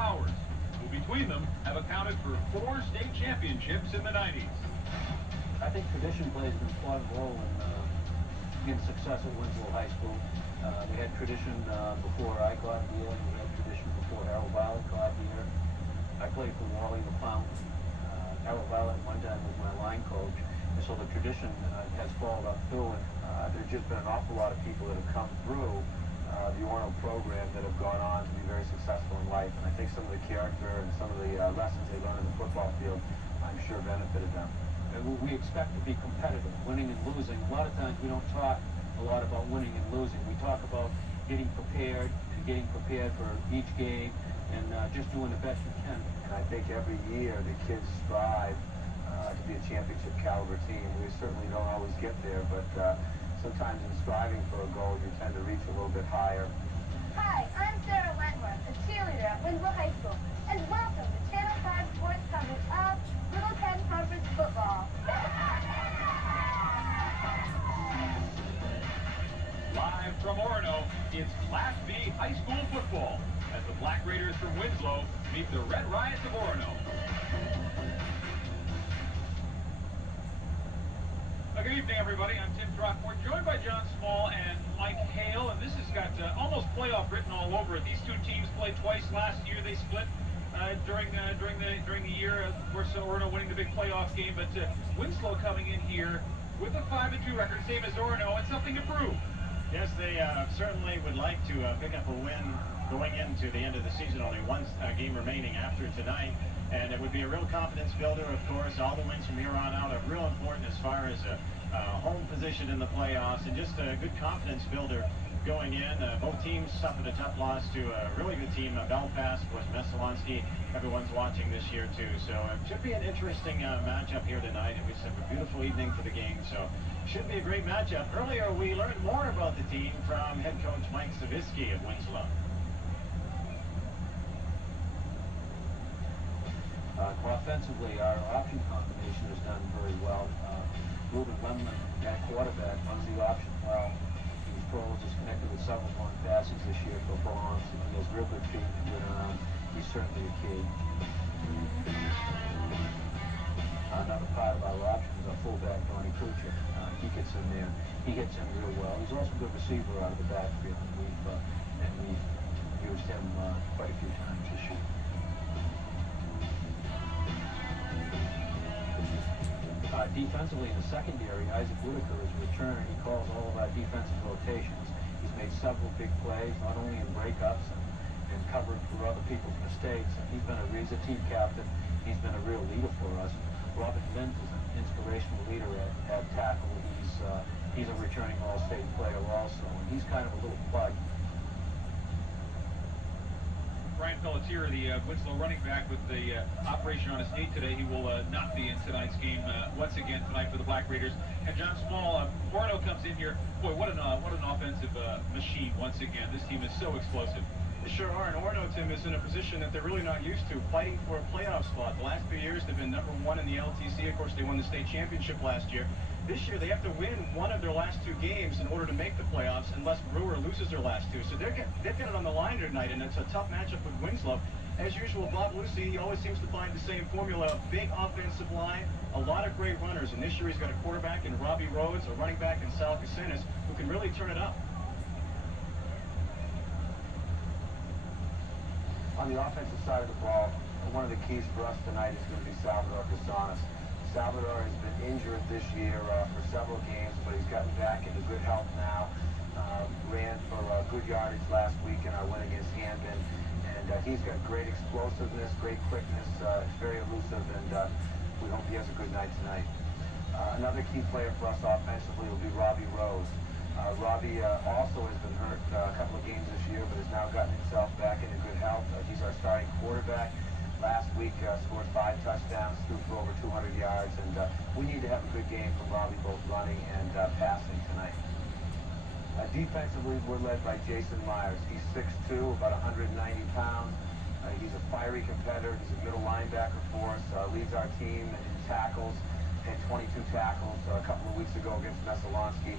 Powers, who between them have accounted for 4 state championships in the 90s. I think tradition plays an important role in success at Winslow High School. We had tradition before I got here. We had tradition before Harold Violet got here. I played for Wally LaFount. Harold Violet at one time was my line coach. And so the tradition has followed up through, and there's just been an awful lot of people that have come through the Orono program that have gone on to be very successful in life. And I think some of the character and some of the lessons they learned in the football field, I'm sure benefited them. And we expect to be competitive, winning and losing. A lot of times we don't talk a lot about winning and losing. We talk about getting prepared and getting prepared for each game and just doing the best you can. And I think every year the kids strive to be a championship caliber team. We certainly don't always get there, but sometimes in striving for a goal, you tend to reach a little bit higher. Hi, I'm Sarah Wentworth, a cheerleader at Winslow High School, and welcome to Channel 5 Sports coverage of Little 10 Conference football. Live from Orono, it's Class B high school football as the Black Raiders from Winslow meet the Red Riots of Orono. Good evening, everybody. I'm Tim Throckmorton, joined by John Small and Mike Hale, and this has got almost playoff written all over it. These two teams played twice last year. They split during the year. Of course, Orono winning the big playoff game, but Winslow coming in here with a 5-2 record, same as Orono, and something to prove. Yes, they certainly would like to pick up a win going into the end of the season. Only one game remaining after tonight. And it would be a real confidence builder, of course. All the wins from here on out are real important as far as home position in the playoffs and just a good confidence builder going in. Both teams suffered a tough loss to a really good team, Belfast, of course, Messalonski. Everyone's watching this year, too. So it should be an interesting matchup here tonight. And we just have a beautiful evening for the game. So should be a great matchup. Earlier, we learned more about the team from head coach Mike Savitsky of Winslow. Offensively, our option combination has done very well. Ruben Lemon at quarterback runs the option well. He's pros, is connected with several long passes this year for Bronx. He has real good feet to get around. He's certainly a key. Another part of our option is our fullback, Donnie Kuchar. He gets in there. He gets in real well. He's also a good receiver out of the backfield, and we've used him quite a few times this year. Defensively in the secondary, Isaac Whitaker is a returner. He calls all of our defensive rotations. He's made several big plays, not only in breakups and covering for other people's mistakes. And he's a team captain. He's been a real leader for us. Robert Vint is an inspirational leader at tackle. He's a returning All-State player also, and he's kind of a little plug. Brian Pelletier, the Winslow running back with the operation on his knee today. He will not be in tonight's game once again tonight for the Black Raiders. And John Small, Orono comes in here. Boy, what an offensive machine once again. This team is so explosive. They sure are, and Orono, Tim, is in a position that they're really not used to, fighting for a playoff spot. The last few years, they've been #1 in the LTC. Of course, they won the state championship last year. This year, they have to win one of their last 2 games in order to make the playoffs, unless Brewer loses their last 2. So they've got it on the line tonight, and it's a tough matchup with Winslow. As usual, Bob Lucy always seems to find the same formula: big offensive line, a lot of great runners. And this year, he's got a quarterback in Robbie Rhodes, a running back in Sal Cassinis, who can really turn it up. On the offensive side of the ball, one of the keys for us tonight is going to be Salvador Casanas. Salvador has been injured this year for several games, but he's gotten back into good health now. Ran for good yardage last week in our win against Hamden. And he's got great explosiveness, great quickness. He's very elusive, and we hope he has a good night tonight. Another key player for us offensively will be Robbie Rose. Robbie also has been hurt a couple of games this year, but has now gotten himself back into good health. He's our starting quarterback. Last week scored 5 touchdowns, threw for over 200 yards, and we need to have a good game from Robbie, both running and passing tonight. Defensively, we're led by Jason Myers. He's 6'2", about 190 pounds. He's a fiery competitor. He's a middle linebacker for us. Leads our team in tackles. Had 22 tackles a couple of weeks ago against Messalonski.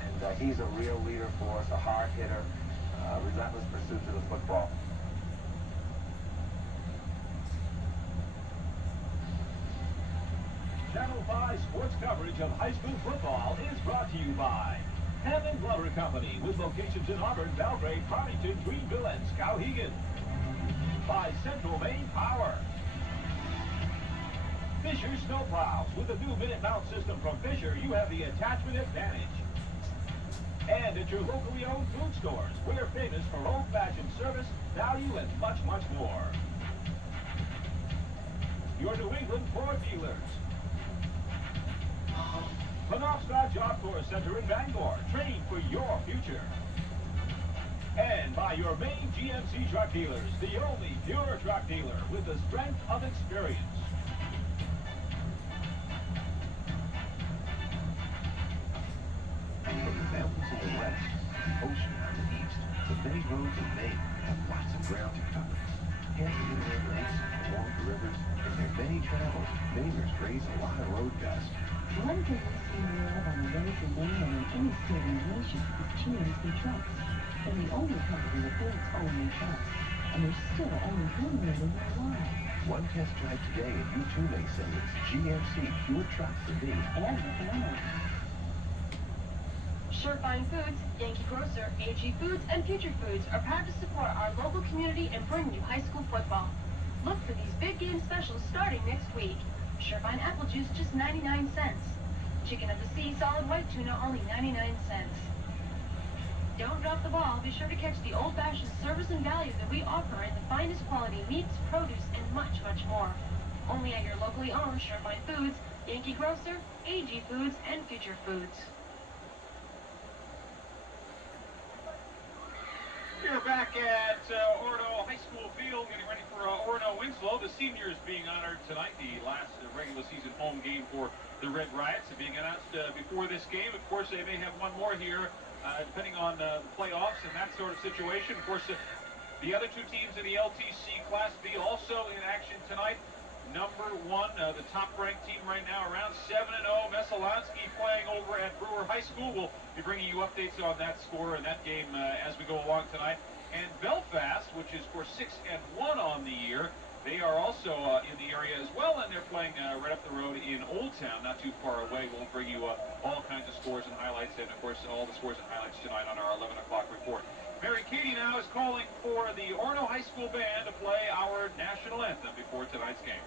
And he's a real leader for us, a hard hitter, relentless pursuit to the football. Channel 5 sports coverage of high school football is brought to you by Hammond Glover Company, with locations in Auburn, Belgrade, Farmington, Greenville, and Skowhegan. By Central Maine Power. Fisher Snowplows. With the new Minute Mount system from Fisher, you have the attachment advantage. And at your locally owned food stores, we're famous for old-fashioned service, value, and much, much more. Your New England Ford dealers. Penobscot Job Corps Center in Bangor. Train for your future. And by your main GMC truck dealers, the only pure truck dealer with the strength of experience. From the mountains in the west, the ocean on the east, the many roads in Maine have lots of ground to cover. Passing inland lakes, along the rivers, in their many travels, Mainers graze a lot of road dust. One thing we see more of on the roads in Maine than in any state in the nation is GMC trucks. They're the only company that builds only trucks, and there's still only 1 million worldwide. One test drive today and you too may say it's GMC pure truck for me and the family. Surefine Foods, Yankee Grocer, AG Foods, and Future Foods are proud to support our local community and bring you high school football. Look for these big game specials starting next week. Surefine apple juice just 99 cents. Chicken of the sea solid white tuna only 99 cents. Don't drop the ball. Be sure to catch the old-fashioned service and value that we offer in the finest quality meats, produce, and much, much more. Only at your locally owned Surefine Foods, Yankee Grocer, AG Foods, and Future Foods. We're back at Orono High School Field, getting ready for Orono Winslow. The seniors being honored tonight, the last regular season home game for the Red Riots, being announced before this game. Of course, they may have one more here, depending on the playoffs and that sort of situation. Of course, the other two teams in the LTC Class B also in action tonight. Number one, the top-ranked team right now, around 7-0. Messalonsky playing over at Brewer High School. We'll be bringing you updates on that score and that game as we go along tonight. And Belfast, which is, of course, 6-1 on the year, they are also in the area as well, and they're playing right up the road in Old Town, not too far away. We'll bring you all kinds of scores and highlights, and, of course, all the scores and highlights tonight on our 11 o'clock report. Mary Katie now is calling for the Orono High School Band to play our national anthem before tonight's game.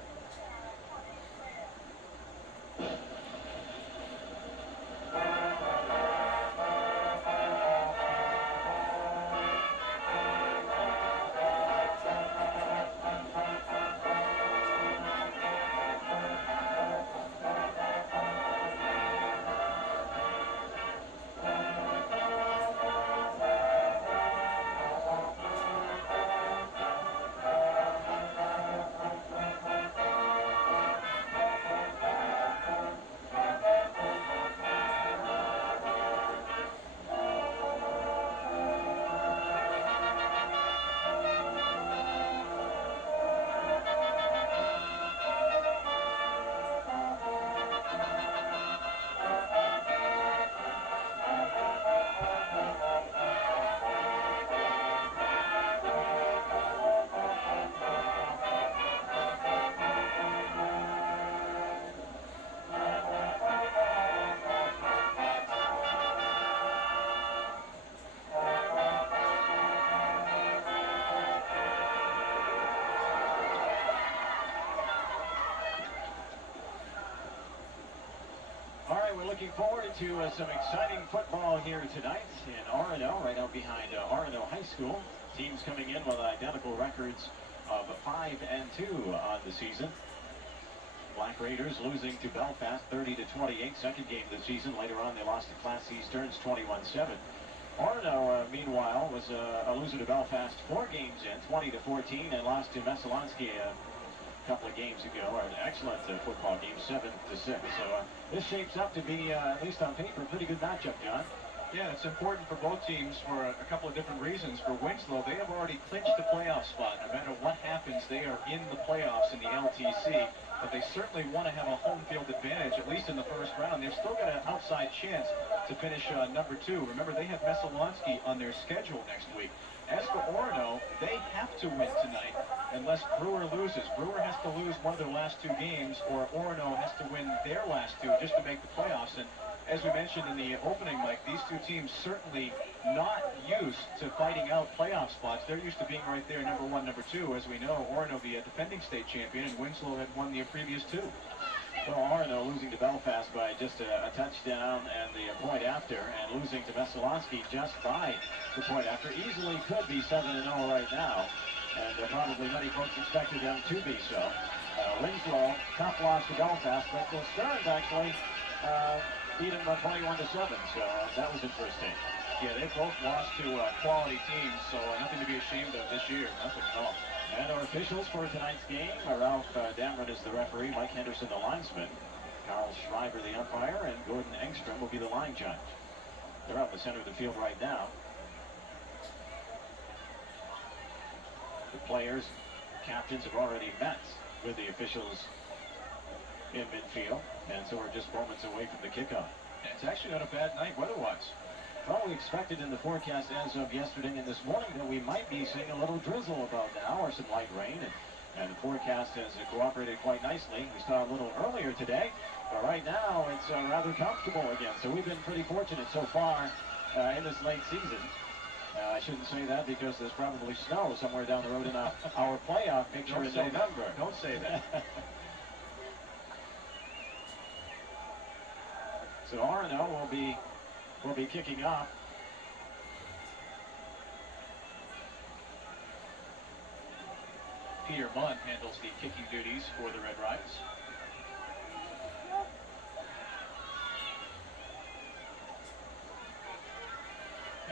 Looking forward to some exciting football here tonight in Orono, right out behind Orono High School. Teams coming in with identical records of 5-2 on the season. Black Raiders losing to Belfast 30-28, second game of the season. Later on, they lost to Class C Stearns 21-7. Orono, meanwhile, was a loser to Belfast 4 games in, 20-14, and lost to Messalonsky couple of games ago, or an excellent football game, 7-6. So this shapes up to be, at least on paper, a pretty good matchup, John. Yeah, it's important for both teams for a couple of different reasons. For Winslow, they have already clinched the playoff spot. No matter what happens, they are in the playoffs in the LTC. but they certainly want to have a home field advantage, at least in the first round. They've still got an outside chance to finish number 2. Remember, they have Messalonsky on their schedule next week. As for Orono, they have to win tonight unless Brewer loses. Brewer has to lose one of their last 2 games, or Orono has to win their last 2 just to make the playoffs. And as we mentioned in the opening, Mike, these 2 teams certainly not used to fighting out playoff spots. They're used to being right there, number 1, number 2. As we know, Orono, the defending state champion, and Winslow had won the previous 2. Well, Orono losing to Belfast by just a touchdown and the point after, and losing to Messalonsky just by the point after. Easily could be 7-0 right now, and probably many folks expected them to be so. Winslow, tough loss to Belfast, but the Stearns actually beat him by 21-7, so that was interesting. Yeah, they both lost to quality teams, so nothing to be ashamed of this year. Nothing at all. And our officials for tonight's game, Ralph Damron is the referee, Mike Henderson the linesman, Carl Schreiber the umpire, and Gordon Engstrom will be the line judge. They're out in the center of the field right now. The players, captains have already met with the officials in midfield, and so we're just moments away from the kickoff. It's actually not a bad night weather-wise. Well, we expected in the forecast as of yesterday and this morning that we might be seeing a little drizzle about now, or some light rain, and the forecast has cooperated quite nicely. We saw a little earlier today, but right now it's rather comfortable again, so we've been pretty fortunate so far in this late season. I shouldn't say that because there's probably snow somewhere down the road in our playoff picture in November. Don't say that. So Orono will be kicking off. Peter Munn handles the kicking duties for the Red Riders.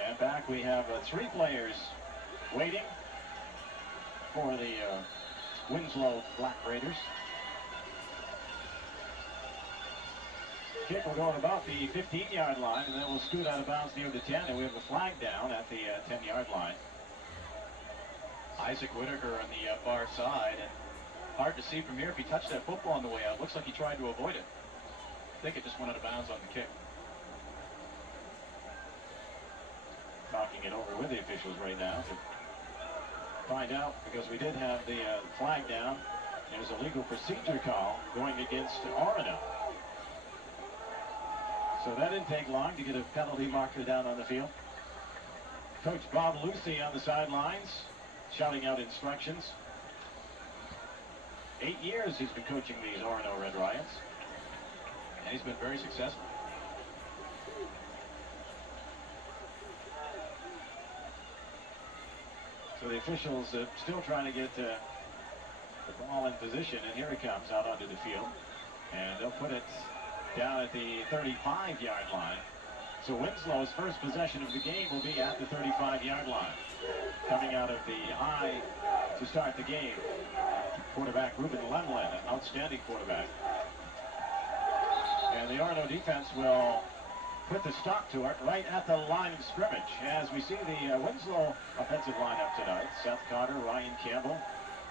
And back we have 3 players waiting for the Winslow Black Raiders. Kick will go at about the 15-yard line, and then we'll scoot out of bounds near the 10, and we have a flag down at the 10-yard line. Isaac Whitaker on the far side, and hard to see from here if he touched that football on the way out. Looks like he tried to avoid it. I think it just went out of bounds on the kick. Talking it over with the officials right now to find out, because we did have the flag down. It was a legal procedure call going against Orono. So that didn't take long to get a penalty marker down on the field. Coach Bob Lucy on the sidelines, shouting out instructions. 8 years he's been coaching these Orono Red Riots. And he's been very successful. So the officials still trying to get the ball in position, and here he comes out onto the field. And they'll put it down at the 35-yard line. So Winslow's first possession of the game will be at the 35-yard line. Coming out of the I to start the game, quarterback Ruben Lemlin, an outstanding quarterback. And the Orono defense will put the stop to it right at the line of scrimmage. As we see the Winslow offensive lineup tonight, Seth Carter, Ryan Campbell,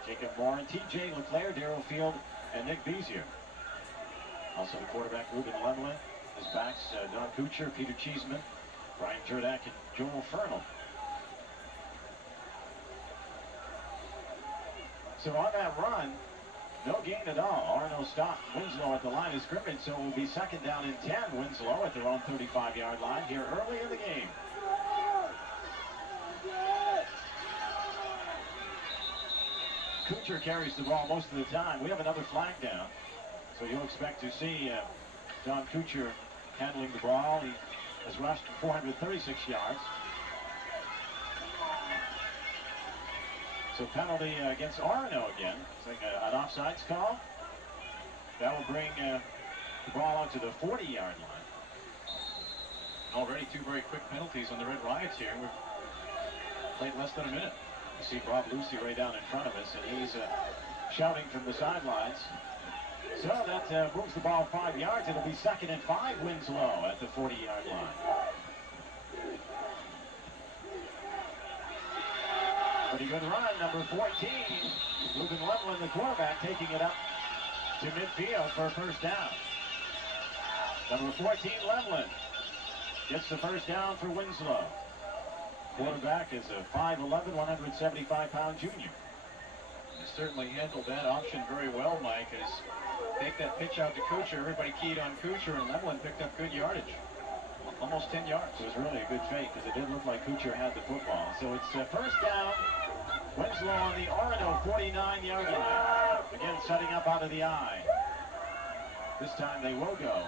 Jacob Morin, T.J. LeClaire, Darrell Field, and Nick Bezier. Also the quarterback, Ruben Lemlin. His backs, Don Kuchar, Peter Cheeseman, Brian Jurdak, and Joel Fernald. So on that run, no gain at all. Orono stopped Winslow at the line of scrimmage, so it will be second down and 10. Winslow at their own 35-yard line here early in the game. Kuchar carries the ball most of the time. We have another flag down. So you'll expect to see Don Kuchar handling the ball. He has rushed 436 yards. So penalty against Orono again. It's like an offsides call. That will bring the ball out to the 40-yard line. Already 2 very quick penalties on the Red Riots here. We've played less than a minute. You see Bob Lucy right down in front of us, and he's shouting from the sidelines. So that moves the ball 5 yards. It'll be second and 5, Winslow at the 40-yard line. Pretty good run, number 14. Ruben Lemlin, the quarterback, taking it up to midfield for a first down. Number 14, Lemlin, gets the first down for Winslow. Quarterback is a 5'11", 175-pound junior. He certainly handled that option very well, Mike, as take that pitch out to Kuchar. Everybody keyed on Kuchar, and Lemlin picked up good yardage. Almost 10 yards. It was really a good fake because it did look like Kuchar had the football. So it's first down. Winslow on the Orono 49-yard line. Again, setting up out of the eye. This time they will go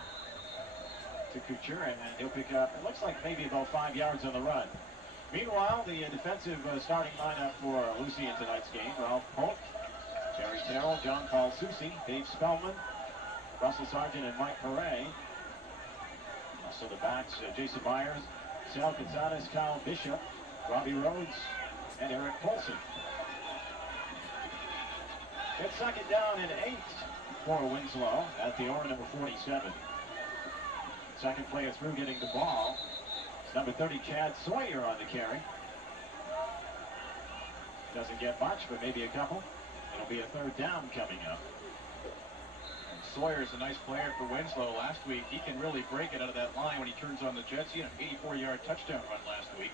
to Kuchar, and he'll pick up, it looks like maybe about 5 yards on the run. Meanwhile, the defensive starting lineup for Lucy in tonight's game: Ralph Polk, Jerry Terrell, John Paul Soucy, Dave Spellman, Russell Sargent, and Mike Perret. Also the backs, Jason Myers, Sal Gonzalez, Kyle Bishop, Robbie Rhodes, and Eric Polson. It's second down and 8 for Winslow at the Orono number 47. Second player through getting the ball. It's number 30, Chad Sawyer, on the carry. Doesn't get much, but maybe a couple. It'll be a third down coming up. Sawyer's a nice player for Winslow. Last week, he can really break it out of that line when he turns on the jets. He had an 84-yard touchdown run last week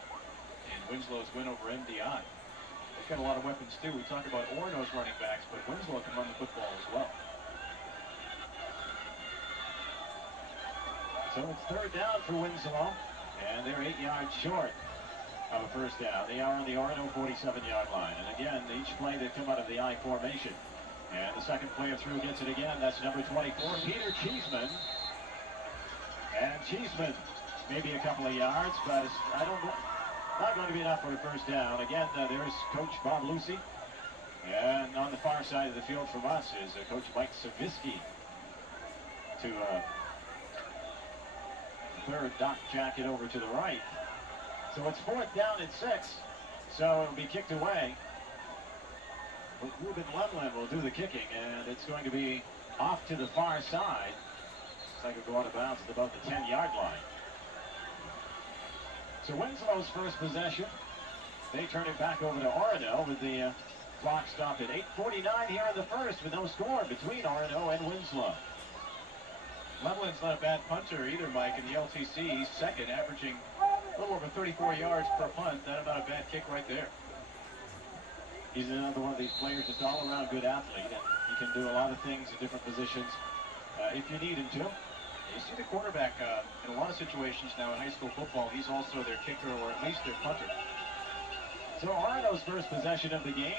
in Winslow's win over MDI. They've got a lot of weapons, too. We talk about Orono's running backs, but Winslow can run the football as well. So it's third down for Winslow, and they're 8 yards short of a first down. They are on the Orono 47-yard line. And again, each play they come out of the I formation. And the second player through gets it again. That's number 24, Peter Cheeseman. And Cheeseman, maybe a couple of yards, but it's, not going to be enough for a first down. Again, there's Coach Bob Lucy. And on the far side of the field from us is Coach Mike Savisky to third Doc Jacket over to the right. So it's fourth down and 6. So it'll be kicked away. Ruben Lemlin will do the kicking, and it's going to be off to the far side. Looks like it'll go out of bounds at about the 10-yard line. So Winslow's first possession. They turn it back over to Orono with the clock stopped at 8:49 here in the first with no score between Orono and Winslow. Lemlin's not a bad punter either, Mike, in the LTC. He's second, averaging a little over 34 yards per punt. That's not a bad kick right there. He's another one of these players, just all-around good athlete, and he can do a lot of things in different positions if you need him to. You see the quarterback in a lot of situations now in high school football. He's also their kicker, or at least their punter. So Orono's first possession of the game,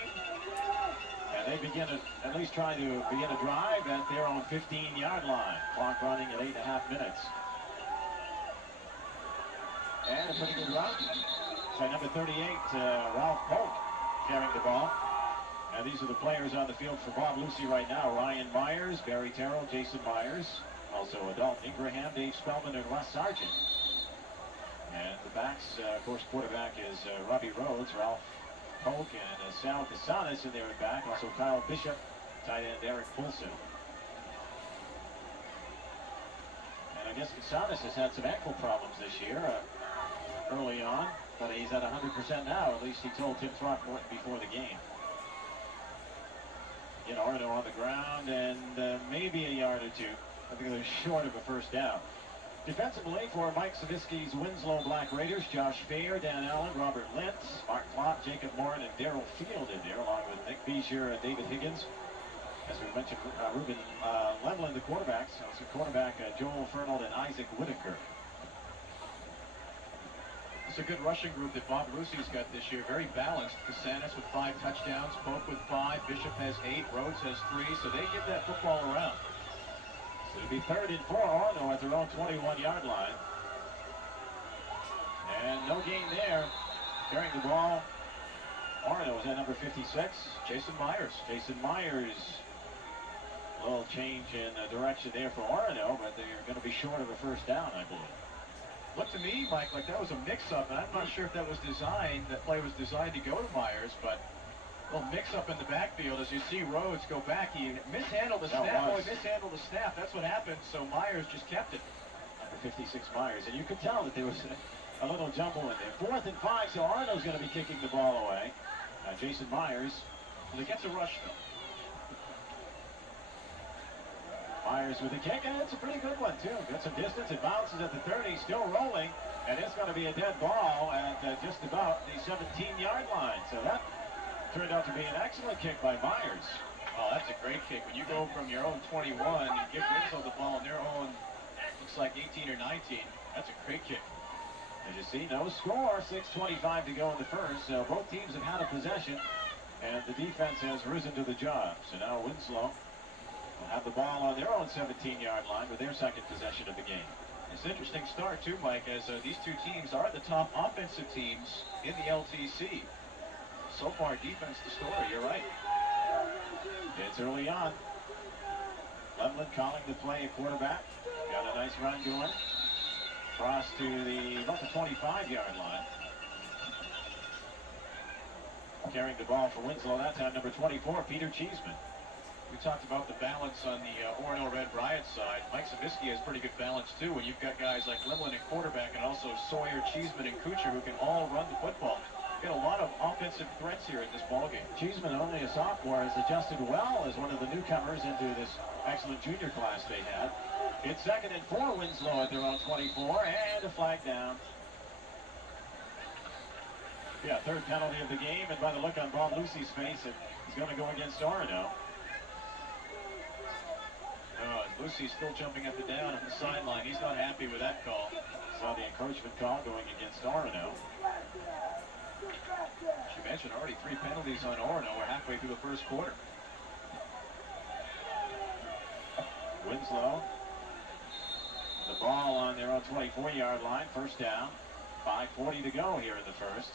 and they begin to at least try to begin a drive at their own 15-yard line. Clock running at 8.5 minutes. And a pretty good run. So number 38, Ralph Polk, carrying the ball. And these are the players on the field for Bob Lucy right now. Ryan Myers, Barry Terrell, Jason Myers. Also Adult Ingraham, Dave Spellman, and Russ Sargent. And the backs, of course, quarterback is Robbie Rhodes, Ralph Polk, and Sal Casanas in there at back. Also Kyle Bishop, tight end Eric Poulsen. And I guess Casanas has had some ankle problems this year early on, but he's at 100% now. At least he told Tim Throckmorton before the game. Get Orono on the ground, and maybe a yard or two. I think they're short of a first down. Defensively for Mike Savisky's Winslow Black Raiders, Josh Fair, Dan Allen, Robert Lentz, Mark Klopp, Jacob Morin, and Darrell Field in there, along with Nick Beecher and David Higgins. As we mentioned, Ruben Lemlin, the quarterbacks. Also quarterback Joel Fernald and Isaac Whitaker. It's a good rushing group that Bob Lucy's got this year. Very balanced. Casanas with 5 touchdowns, Polk with 5, Bishop has 8, Rhodes has 3, so they give that football around. So it'll be 3rd and 4, Orono at their own 21-yard line. And no gain there. Carrying the ball, Orono is at number 56, Jason Myers. Jason Myers. A little change in direction there for Orono, but they're going to be short of a first down, I believe. Looked to me, Mike, like that was a mix-up, and I'm not sure if that play was designed to go to Myers, but a little mix-up in the backfield. As you see Rhodes go back, he mishandled the snap. Oh, he mishandled the snap. That's what happened, so Myers just kept it. Number 56 Myers, and you could tell that there was a little jumble in there. 4th and 5, so Orono's going to be kicking the ball away. Jason Myers. Well, he gets a rush, though. Myers with the kick, and it's a pretty good one, too. Got some distance. It bounces at the 30, still rolling, and it's going to be a dead ball at just about the 17-yard line. So that turned out to be an excellent kick by Myers. Oh, that's a great kick. When you go from your own 21 and give Winslow the ball on their own, looks like 18 or 19, that's a great kick. As you see, no score, 6:25 to go in the first. So both teams have had a possession, and the defense has risen to the job. So now Winslow will have the ball on their own 17-yard line with their second possession of the game. It's an interesting start, too, Mike, as these two teams are the top offensive teams in the LTC. So far, defense the story, you're right. It's early on. Lemlin calling the play at quarterback. Got a nice run going. Cross to about the 25-yard line. Carrying the ball for Winslow that time, number 24, Peter Cheeseman. We talked about the balance on the Orono Red Riot side. Mike Zabisky has pretty good balance, too, when you've got guys like Lemlin and quarterback and also Sawyer, Cheeseman, and Kuchar who can all run the football. Got a lot of offensive threats here in this ballgame. Cheeseman, only a sophomore, has adjusted well as one of the newcomers into this excellent junior class they had. It's 2nd and 4, Winslow at their own 24, and a flag down. Yeah, third penalty of the game, and by the look on Bob Lucy's face, it's going to go against Orono. Lucy's still jumping up and down on the sideline. He's not happy with that call. Saw the encroachment call going against Orono. She mentioned already 3 penalties on Orono. We're halfway through the first quarter. Winslow. The ball on their own 24-yard line. First down. 5:40 to go here in the first.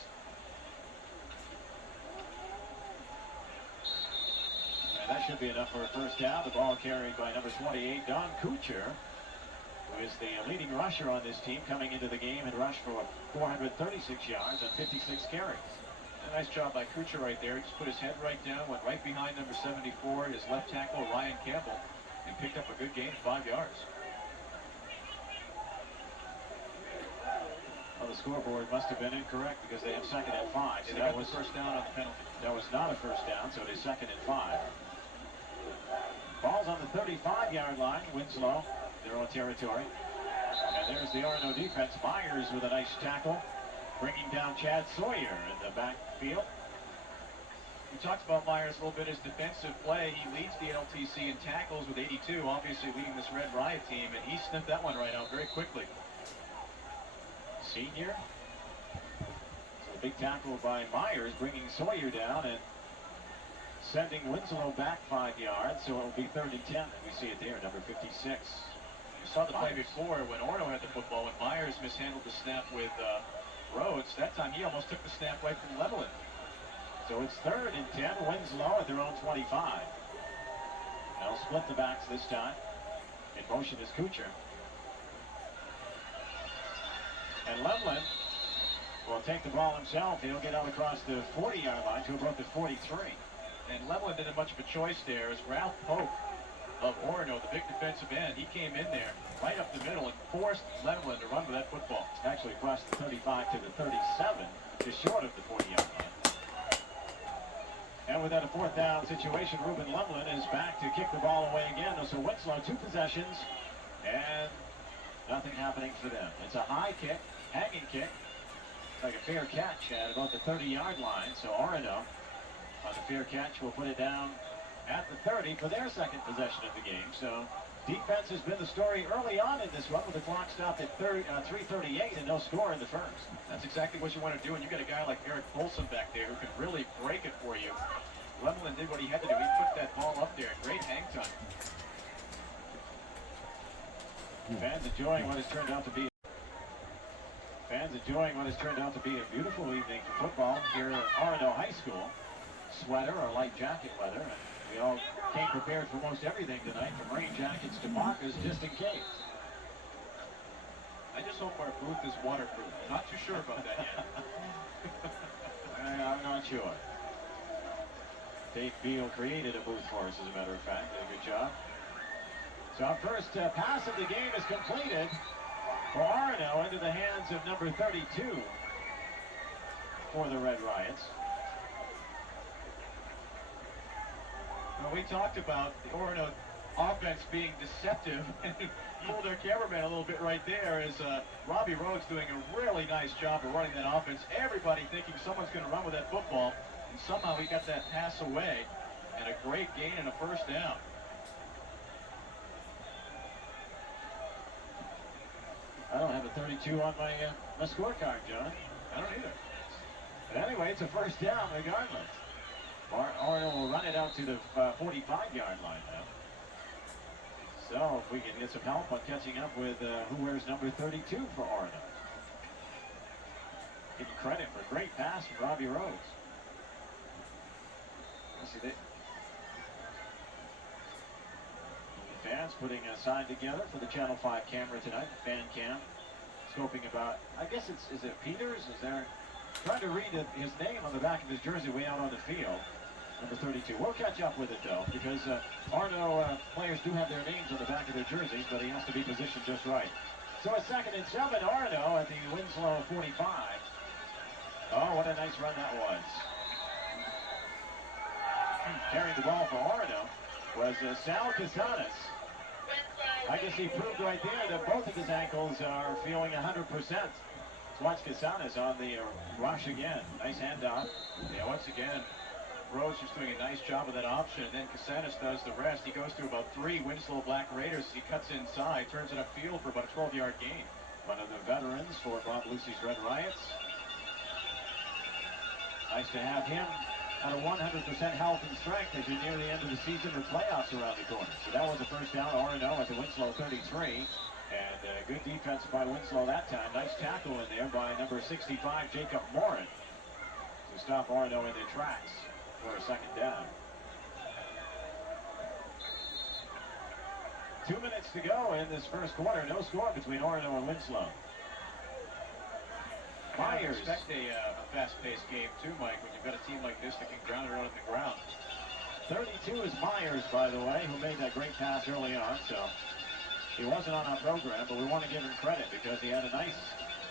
And that should be enough for a first down. The ball carried by number 28, Don Kuchar, who is the leading rusher on this team, coming into the game and rushed for 436 yards on 56 carries. A nice job by Kuchar right there. He just put his head right down, went right behind number 74, his left tackle, Ryan Campbell, and picked up a good gain, 5 yards. Well, the scoreboard must have been incorrect because they have 2nd and 5. So that was first down on the penalty. That was not a first down, so it is 2nd and 5. Ball's on the 35-yard line. Winslow, their own territory. And there's the Orono defense. Myers with a nice tackle, bringing down Chad Sawyer in the backfield. We talked about Myers a little bit, his defensive play. He leads the LTC in tackles with 82, obviously leading this Red Riot team, and he sniffed that one right out very quickly. Senior. So a big tackle by Myers, bringing Sawyer down and sending Winslow back 5 yards, so it'll be 3rd and 10. And we see it there, number 56. You saw the play before when Orono had the football, when Myers mishandled the snap with Rhodes. That time he almost took the snap right from Levelin. So it's 3rd and 10, Winslow at their own 25. They'll split the backs this time. In motion is Kuchar. And Levelin will take the ball himself. He'll get out across the 40-yard line to about the 43. And Levelin didn't have much of a choice there as Ralph Pope of Orono, the big defensive end, he came in there right up the middle and forced Levelin to run with that football. Actually across the 35 to the 37, just short of the 40-yard line. And without a 4th down situation, Ruben Levelin is back to kick the ball away again. So Winslow, 2 possessions, and nothing happening for them. It's a high kick, hanging kick, like a fair catch at about the 30-yard line. So Orono, on the fair catch, will put it down at the 30 for their second possession of the game. So defense has been the story early on in this run with the clock stopped at 3:38 and no score in the first. That's exactly what you want to do, and you got a guy like Eric Polson back there who can really break it for you. Levelin did what he had to do. He put that ball up there. Great hang time. Fans enjoying what has turned out to be a beautiful evening for football here at Orono High School. Sweater or light jacket weather, and we all came prepared for most everything tonight, from rain jackets to parkas, just in case. I just hope our booth is waterproof. Not too sure about that yet. I'm not sure. Dave Beal created a booth for us, as a matter of fact. Did a good job. So our first pass of the game is completed for Orono into the hands of number 32 for the Red Riots. Well, we talked about the Orono offense being deceptive and fooled their cameraman a little bit right there as Robbie Rhodes doing a really nice job of running that offense. Everybody thinking someone's going to run with that football, and somehow he got that pass away, and a great gain and a first down. I don't have a 32 on my scorecard, John. I don't either. But anyway, it's a first down regardless. Orono will run it out to the 45-yard line now. So if we can get some help on catching up with who wears number 32 for Orono. Give him credit for a great pass from Robbie Rhodes. Let's see, the fans putting a sign together for the Channel 5 camera tonight, the fan cam. Scoping about, I guess is it Peters? Is there, trying to read his name on the back of his jersey way out on the field. Number 32. We'll catch up with it though, because Orono players do have their names on the back of their jerseys, but he has to be positioned just right. So a 2nd and 7, Orono at the Winslow 45. Oh, what a nice run that was. Carrying the ball for Orono was Sal Casanas. I guess he proved right there that both of his ankles are feeling 100%. Let's watch Casanas on the rush again. Nice handoff. Yeah, once again, Rhodes just doing a nice job of that option, and then Casanas does the rest. He goes through about 3 Winslow Black Raiders. He cuts inside, turns it upfield for about a 12-yard gain. One of the veterans for Bob Lucy's Red Riots. Nice to have him at a 100% health and strength as you're near the end of the season with playoffs around the corner. So that was a first down. Orono at the Winslow 33. And good defense by Winslow that time. Nice tackle in there by number 65, Jacob Morin, to stop Orono in their tracks for a 2nd down. 2 minutes to go in this first quarter. No score between Orono and Winslow. Myers. I expect a fast-paced game too, Mike, when you've got a team like this that can ground it out on the ground. 32 is Myers, by the way, who made that great pass early on, so he wasn't on our program, but we want to give him credit because he had a nice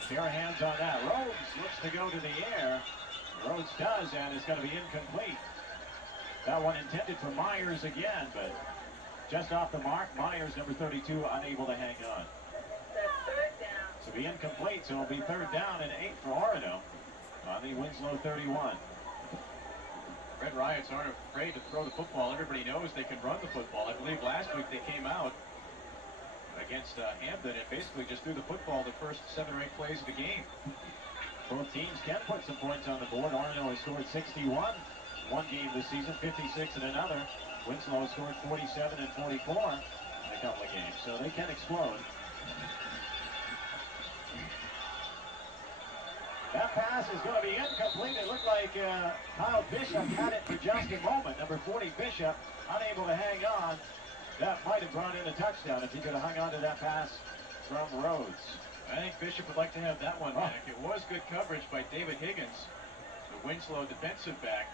pair of hands on that. Rhodes looks to go to the air. Rhodes does, and it's going to be incomplete. That one intended for Myers again, but just off the mark. Myers, number 32, unable to hang on. So be incomplete, so it'll be 3rd down and 8 for Orono on the Winslow 31. Red Riots aren't afraid to throw the football. Everybody knows they can run the football. I believe last week they came out against Hampton and basically just threw the football the first 7 or 8 plays of the game. Both teams can put some points on the board. Orono has scored 61 one game this season, 56 in another. Winslow has scored 47 and 44 in a couple of games, so they can explode. That pass is going to be incomplete. It looked like Kyle Bishop had it for just a moment. Number 40, Bishop, unable to hang on. That might have brought in a touchdown if he could have hung on to that pass from Rhodes. I think Bishop would like to have that one back. It was good coverage by David Higgins, the Winslow defensive back.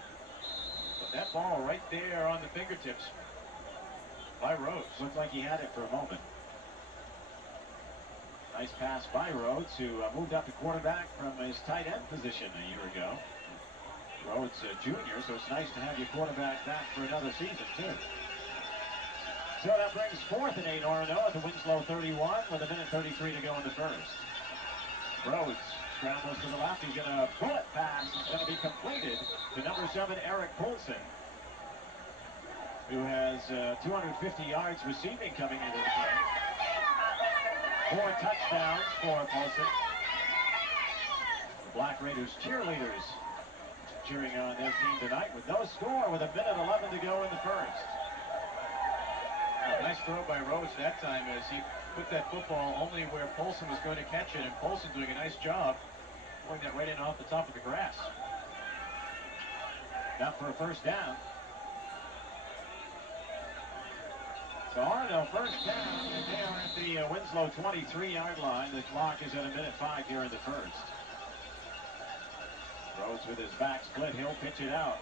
But that ball right there on the fingertips by Rhodes. Looked like he had it for a moment. Nice pass by Rhodes, who moved up to quarterback from his tight end position a year ago. Rhodes junior, so it's nice to have your quarterback back for another season, too. So that brings 4th and 8 Orono at the Winslow 31 with 1:33 to go in the first. Rhodes scrambles to the left. He's going to bullet pass. It's going to be completed to number 7, Eric Poulsen, who has 250 yards receiving coming into the game. 4 touchdowns for Poulsen. The Black Raiders cheerleaders cheering on their team tonight with no score with 1:11 to go in the first. Nice throw by Rhodes that time as he put that football only where Poulsen was going to catch it, and Poulsen doing a nice job pulling that right in off the top of the grass. Now for a first down. So Orono first down, and they are at the Winslow 23-yard line. The clock is at 1:05 here in the first. Rhodes with his back split, he'll pitch it out.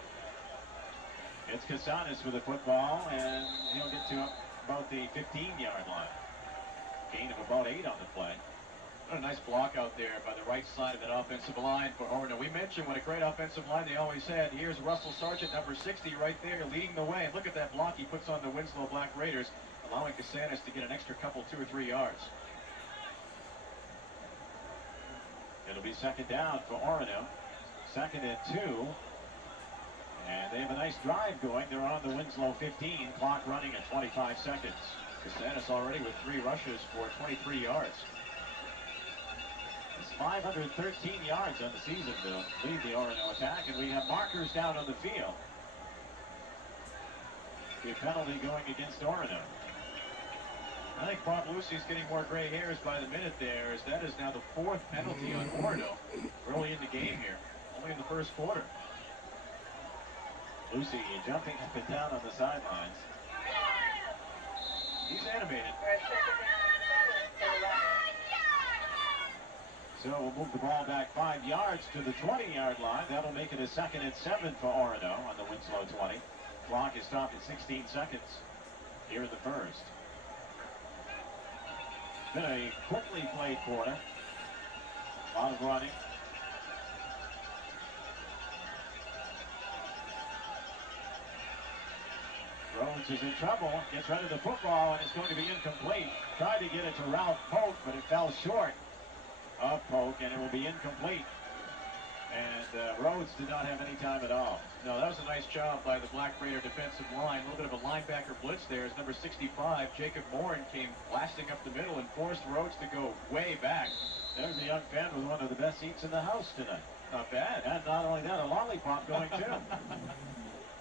It's Casanas with the football, and he'll get to about the 15-yard line. Gain of about 8 on the play. What a nice block out there by the right side of that offensive line for Orono. We mentioned what a great offensive line they always had. Here's Russell Sargent, number 60, right there, leading the way. And look at that block he puts on the Winslow Black Raiders. allowing Casanis to get an extra couple, 2 or 3 yards. It'll be second down for Orono. Second and 2. And they have a nice drive going. They're on the Winslow 15. Clock running at 25 seconds. Casanis already with 3 rushes for 23 yards. It's 513 yards on the season to lead the Orono attack, and we have markers down on the field. The penalty going against Orono. I think Bob Lucy's getting more gray hairs by the minute there, as that is now the 4th penalty on Orono early in the game here, only in the first quarter. Lucy jumping up and down on the sidelines. He's animated. So we'll move the ball back 5 yards to the 20-yard line. That'll make it a second and 7 for Orono on the Winslow 20. Clock is stopped at 16 seconds here in the first. It's been a quickly played quarter. A lot of running. Rhodes is in trouble, gets rid of the football, and it's going to be incomplete. Tried to get it to Ralph Polk, but it fell short of Polk, and it will be incomplete. And Rhodes did not have any time at all. No, that was a nice job by the Black Raider defensive line. A little bit of a linebacker blitz there as number 65, Jacob Morin, came blasting up the middle and forced Rhodes to go way back. There's a young fan with one of the best seats in the house tonight. Not bad. And not only that, a lollipop going too.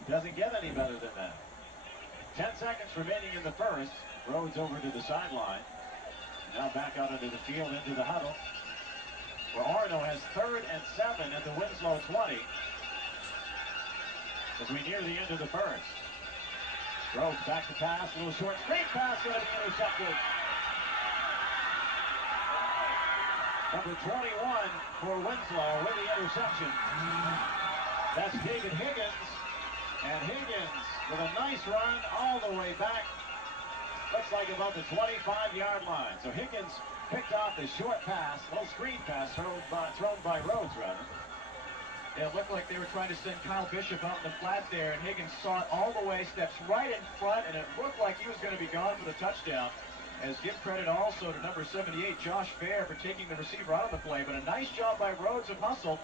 Doesn't get any better than that. 10 seconds remaining in the first. Rhodes over to the sideline. Now back out into the field, into the huddle. Where Orono has 3rd and 7 at the Winslow 20. As we near the end of the first. Rhodes back to pass, a little short screen pass, going to be intercepted. Number 21 for Winslow with the interception. That's David Higgins. And Higgins with a nice run all the way back. Looks like about the 25-yard line. So Higgins picked off the short pass, little screen pass thrown by Rhodes, rather. It looked like they were trying to send Kyle Bishop out in the flat there, and Higgins saw it all the way, steps right in front, and it looked like he was going to be gone for the touchdown. As give credit also to number 78, Josh Fair, for taking the receiver out of the play. But a nice job by Rhodes of hustle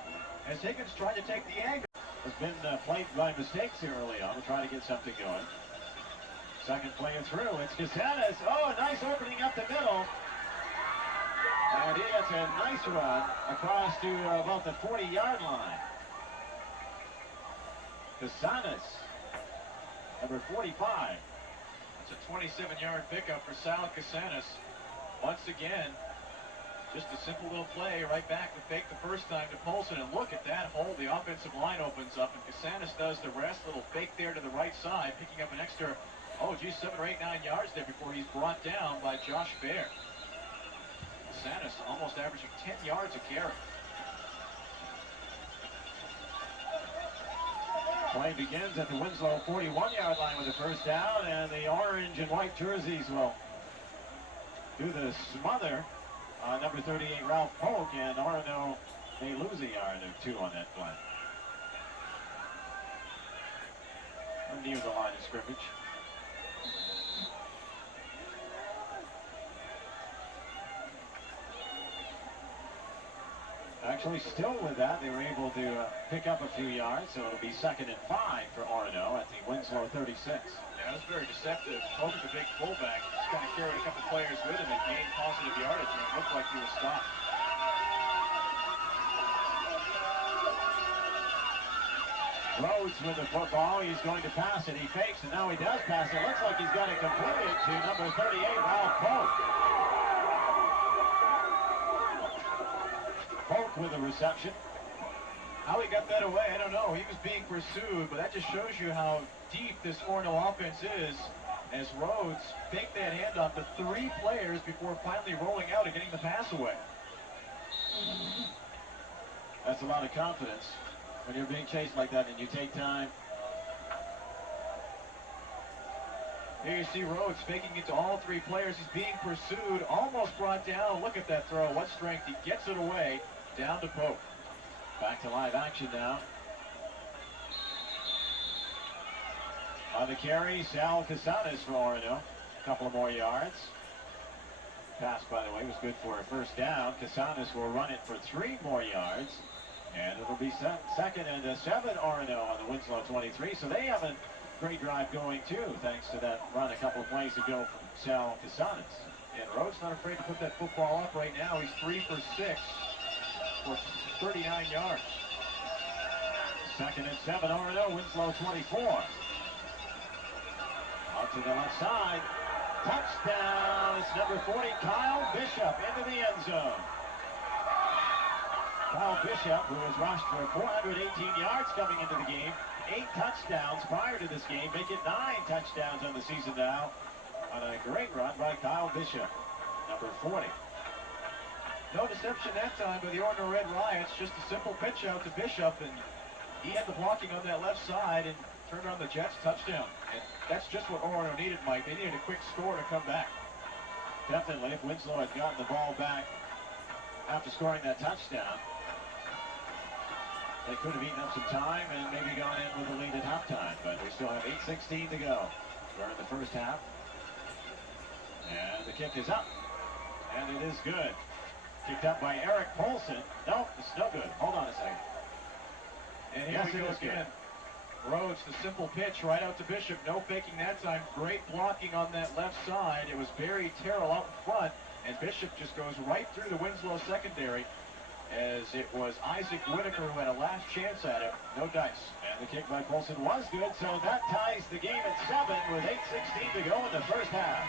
as Higgins tried to take the angle. Has been plagued by mistakes here early on to try to get something going. Second play through, it's Casanis. Oh, a nice opening up the middle. And he gets a nice run across to about the 40-yard line. Casanis, number 45. It's a 27-yard pickup for Sal Casanis. Once again, just a simple little play right back to fake the first time to Polson. And look at that hole. The offensive line opens up, and Casanis does the rest. Little fake there to the right side, picking up an extra, 7 or 8, 9 yards there before he's brought down by Josh Fair. Casanis almost averaging 10 yards a carry. Play begins at the Winslow 41-yard line with the first down, and the orange and white jerseys will do the smother. Number 38, Ralph Polk, and Orono may lose a yard or 2 on that play. Near the line of scrimmage. Actually, still with that, they were able to pick up a few yards, so it'll be 2nd and 5 for Orono at the Winslow 36. Yeah, that was very deceptive. Polk is a big fullback. Just kind of carried a couple players with him and gained positive yardage, and it looked like he was stopped. Rhodes with the football. He's going to pass it. He fakes, and now he does pass it. Looks like he's got it completed to number 38, Ralph Polk. Polk with the reception. How he got that away, I don't know. He was being pursued, but that just shows you how deep this Orono offense is, as Rhodes faked that handoff to 3 players before finally rolling out and getting the pass away. That's a lot of confidence when you're being chased like that and you take time. Here you see Rhodes faking it to all 3 players. He's being pursued, almost brought down. Look at that throw. What strength. He gets it away. Down to Polk. Back to live action now. On the carry, Sal Casanis for Orono. A couple of more yards. Pass, by the way, was good for a first down. Casanas will run it for 3 more yards. And it'll be second and 7, Orono on the Winslow 23. So they have a great drive going, too, thanks to that run a couple of plays ago from Sal Casanas. And Rhodes not afraid to put that football up right now. He's 3 for 6 for 39 yards. Second and 7, Orono, Winslow 24. Out to the left side. Touchdown. It's number 40, Kyle Bishop, into the end zone. Kyle Bishop, who has rushed for 418 yards coming into the game. 8 touchdowns prior to this game. Make it 9 touchdowns on the season now. On a great run by Kyle Bishop, number 40. No deception that time by the Orono Red Riots. Just a simple pitch out to Bishop, and he had the blocking on that left side and turned on the Jets touchdown. And that's just what Orono needed, Mike. They needed a quick score to come back. Definitely, if Winslow had gotten the ball back after scoring that touchdown, they could have eaten up some time and maybe gone in with a lead at halftime. But we still have 8:16 to go. We're in the first half. And the kick is up. And it is good. Kicked up by Eric Polson. No, it's no good. Hold on a second. And here we go again. Rhodes, the simple pitch right out to Bishop. No faking that time. Great blocking on that left side. It was Barry Terrell out in front. And Bishop just goes right through the Winslow secondary, as it was Isaac Whitaker who had a last chance at it. No dice. And the kick by Polson was good, so that ties the game at 7 with 8:16 to go in the first half.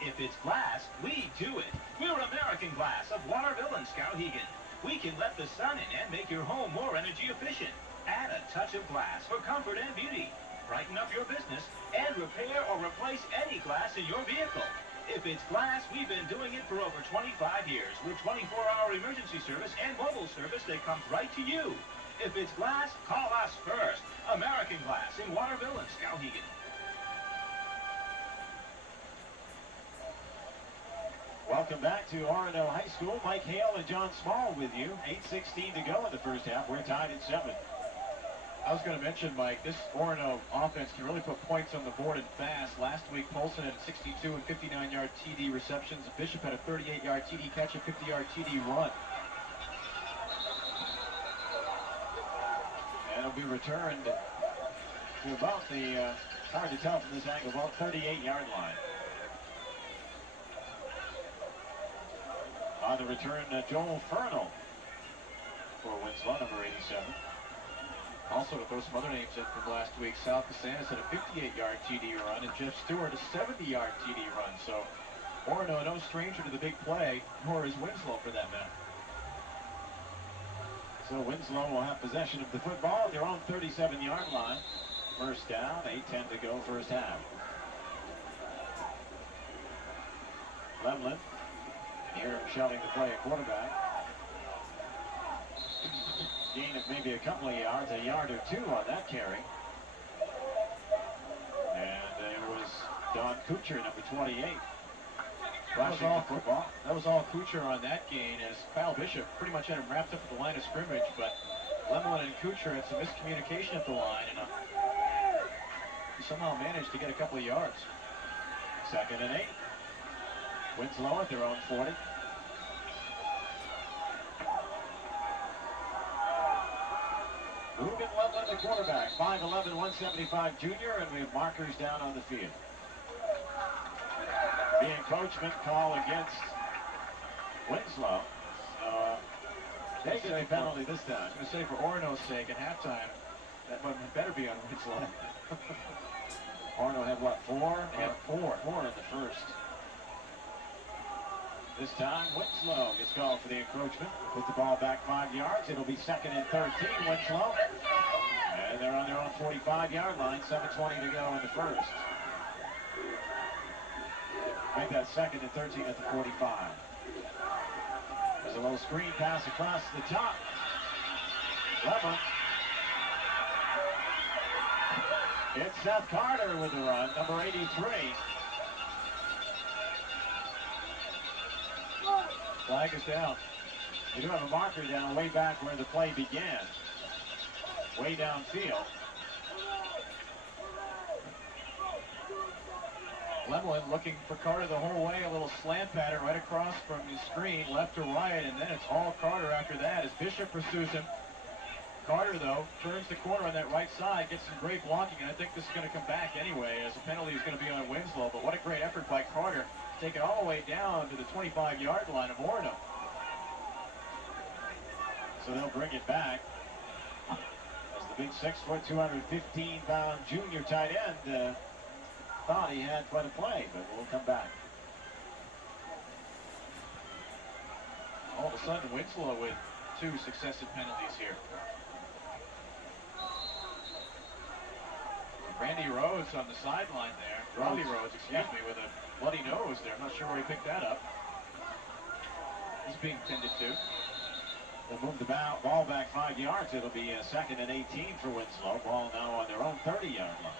If it's glass, we do it. We're American Glass of Waterville and Skowhegan. We can let the sun in and make your home more energy efficient. Add a touch of glass for comfort and beauty. Brighten up your business and repair or replace any glass in your vehicle. If it's glass, we've been doing it for over 25 years with 24-hour emergency service and mobile service that comes right to you. If it's glass, call us first. American Glass in Waterville and Skowhegan. Welcome back to Orono High School. Mike Hale and John Small with you. 8:16 to go in the first half. We're tied at 7. I was going to mention, Mike, this Orono offense can really put points on the board and fast. Last week, Polson had 62 and 59-yard TD receptions. Bishop had a 38-yard TD catch, a 50-yard TD run. And it'll be returned to about the, hard to tell from this angle, about 38-yard line. On the return, Joel Fernal for Winslow, number 87. Also, to throw some other names in from last week, Sal Casanas had a 58-yard TD run, and Jeff Stewart a 70-yard TD run. So, Orono no stranger to the big play, nor is Winslow for that matter. So Winslow will have possession of the football at their own 37-yard line. First down, 8:10 to go, first half. Lemlin, here shoving the play at quarterback. Gain of maybe a couple of yards, a yard or two on that carry. And there was Don Kuchar, number 28. That was all Kuchar on that gain, as Kyle Bishop pretty much had him wrapped up at the line of scrimmage, but Lemlin and Kuchar had some miscommunication at the line, and he somehow managed to get a couple of yards. Second and 8. Winslow at their own 40. Ruben Lemlin, the quarterback, 5'11", 175 junior, and we have markers down on the field. The encroachment call against Winslow. Taking a penalty this time. I was going to say, for Orono's sake, at halftime, that one better be on Winslow. Orono had what, 4? They had 4 in the first. This time, Winslow gets called for the encroachment. Put the ball back 5 yards. It'll be second and 13, Winslow. And they're on their own 45-yard line. 7:20 to go in the first. Make that second and 13 at the 45. There's a little screen pass across the top. Lemon. It's Seth Carter with the run, number 83. Flag is down. We do have a marker down way back where the play began. Way downfield. Lemlin looking for Carter the whole way, a little slant pattern right across from his screen, left to right, and then it's all Carter after that as Bishop pursues him. Carter, though, turns the corner on that right side, gets some great blocking, and I think this is going to come back anyway, as a penalty is going to be on Winslow. But what a great effort by Carter to take it all the way down to the 25-yard line of Orono. So they'll bring it back. As the big 6-foot, 215-pound junior tight end thought he had quite a play, but we'll come back. All of a sudden, Winslow with 2 successive penalties here. Randy Rhodes on the sideline there. Robbie Rhodes, excuse me, with a bloody nose there. I'm not sure where he picked that up. He's being tended to. They'll move the ball back 5 yards. It'll be a 2nd and 18 for Winslow. Ball now on their own 30-yard line.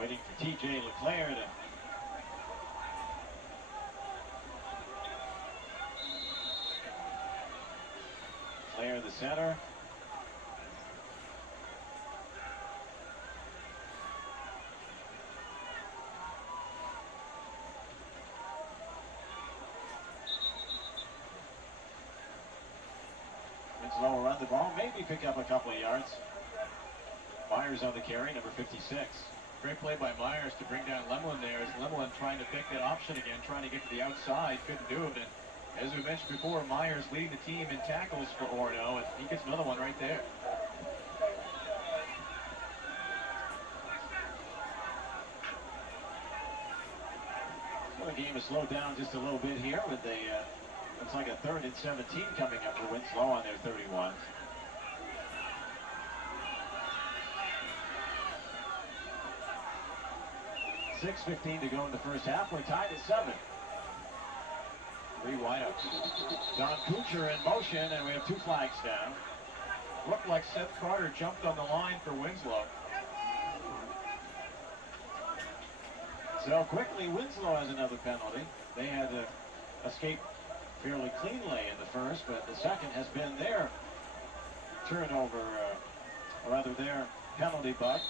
Waiting for T.J. LeClaire to clear the center. Winslow will run the ball, maybe pick up a couple of yards. Myers on the carry, number 56. Great play by Myers to bring down Lemlin there, as Lemlin trying to pick that option again, trying to get to the outside, couldn't do it. And as we mentioned before, Myers leading the team in tackles for Orono, and he gets another one right there. So the game has slowed down just a little bit here with looks like a 3rd and 17 coming up for Winslow on their 31. .6:15 to go in the first half. We're tied at 7. 3 wideouts. Don Kuchar in motion, and we have 2 flags down. Looked like Seth Carter jumped on the line for Winslow. So quickly, Winslow has another penalty. They had to escape fairly cleanly in the first, but the second has been their turnover, or rather their penalty buck.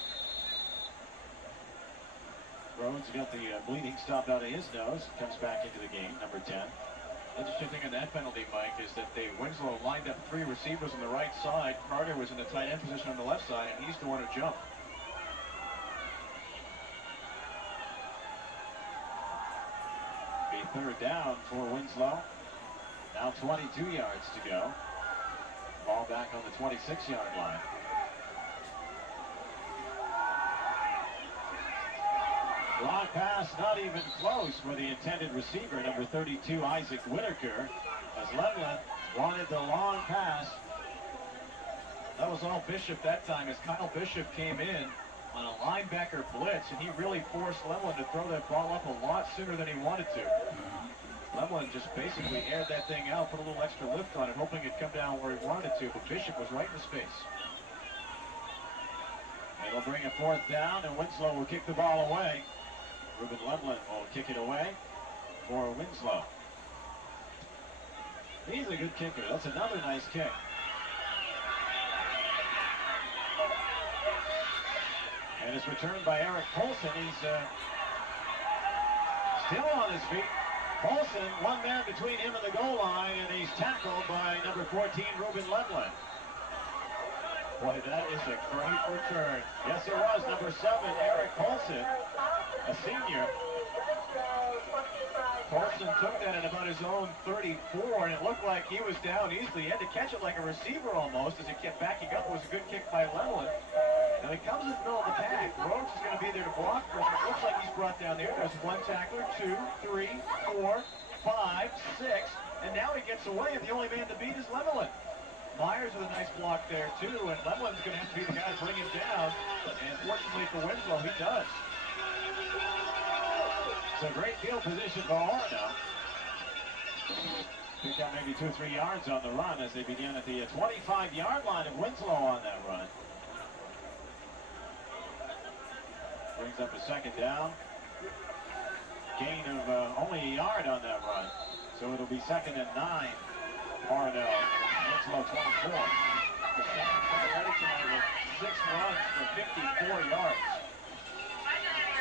Rhodes got the bleeding stopped out of his nose, comes back into the game, number 10. Interesting thing on that penalty, Mike, is that Winslow lined up 3 receivers on the right side. Carter was in the tight end position on the left side, and he's the one who jumped. Be 3rd down for Winslow. Now 22 yards to go. Ball back on the 26-yard line. Long pass, not even close for the intended receiver, number 32, Isaac Whitaker, as Lemlin wanted the long pass. That was all Bishop that time, as Kyle Bishop came in on a linebacker blitz, and he really forced Lemlin to throw that ball up a lot sooner than he wanted to. Lemlin just basically aired that thing out, put a little extra lift on it, hoping it'd come down where he wanted to, but Bishop was right in his face. It'll bring a 4th down, and Winslow will kick the ball away. Ruben Lemlin will kick it away for Winslow. He's a good kicker. That's another nice kick. And it's returned by Eric Colson. He's still on his feet. Colson, one man between him and the goal line, and he's tackled by number 14, Ruben Lemlin. Boy, that is a great return. Yes, it was. Number 7, Eric Colson, a senior. Colson took that at about his own 34, and it looked like he was down easily. He had to catch it like a receiver almost as he kept backing up. It was a good kick by Lemlin. Now he comes in the middle of the pack. Rhodes is going to be there to block for him. It looks like he's brought down there. There's 1 tackler, 2, 3, 4, 5, 6, and now he gets away, and the only man to beat is Lemlin. Myers with a nice block there too, and Lemlin's going to have to be the guy to bring him down, and fortunately for Winslow, he does. It's a great field position for Orono. Pick up maybe 2 or 3 yards on the run as they begin at the 25-yard line of Winslow on that run. Brings up a 2nd down. Gain of only a yard on that run. So it'll be 2nd and 9. Orono, Winslow 24. Already tonight with 6 runs for 54 yards.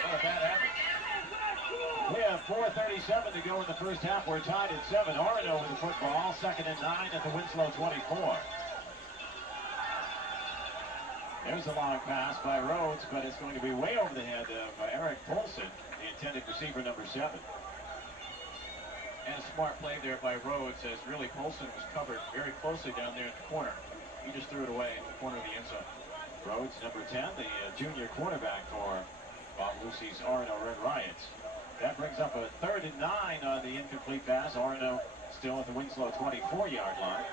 Not a bad average. We have 4:37 to go in the first half. We're tied at 7. Orono with the football. 2nd and 9 at the Winslow 24. There's a long pass by Rhodes, but it's going to be way over the head of Eric Polson, the intended receiver, number 7. And a smart play there by Rhodes, as really Polson was covered very closely down there in the corner. He just threw it away in the corner of the end zone. Rhodes, number 10, the junior quarterback for Bob Lucy's Orono Red Riots. That brings up a 3rd and 9 on the incomplete pass. Orono still at the Winslow 24-yard line.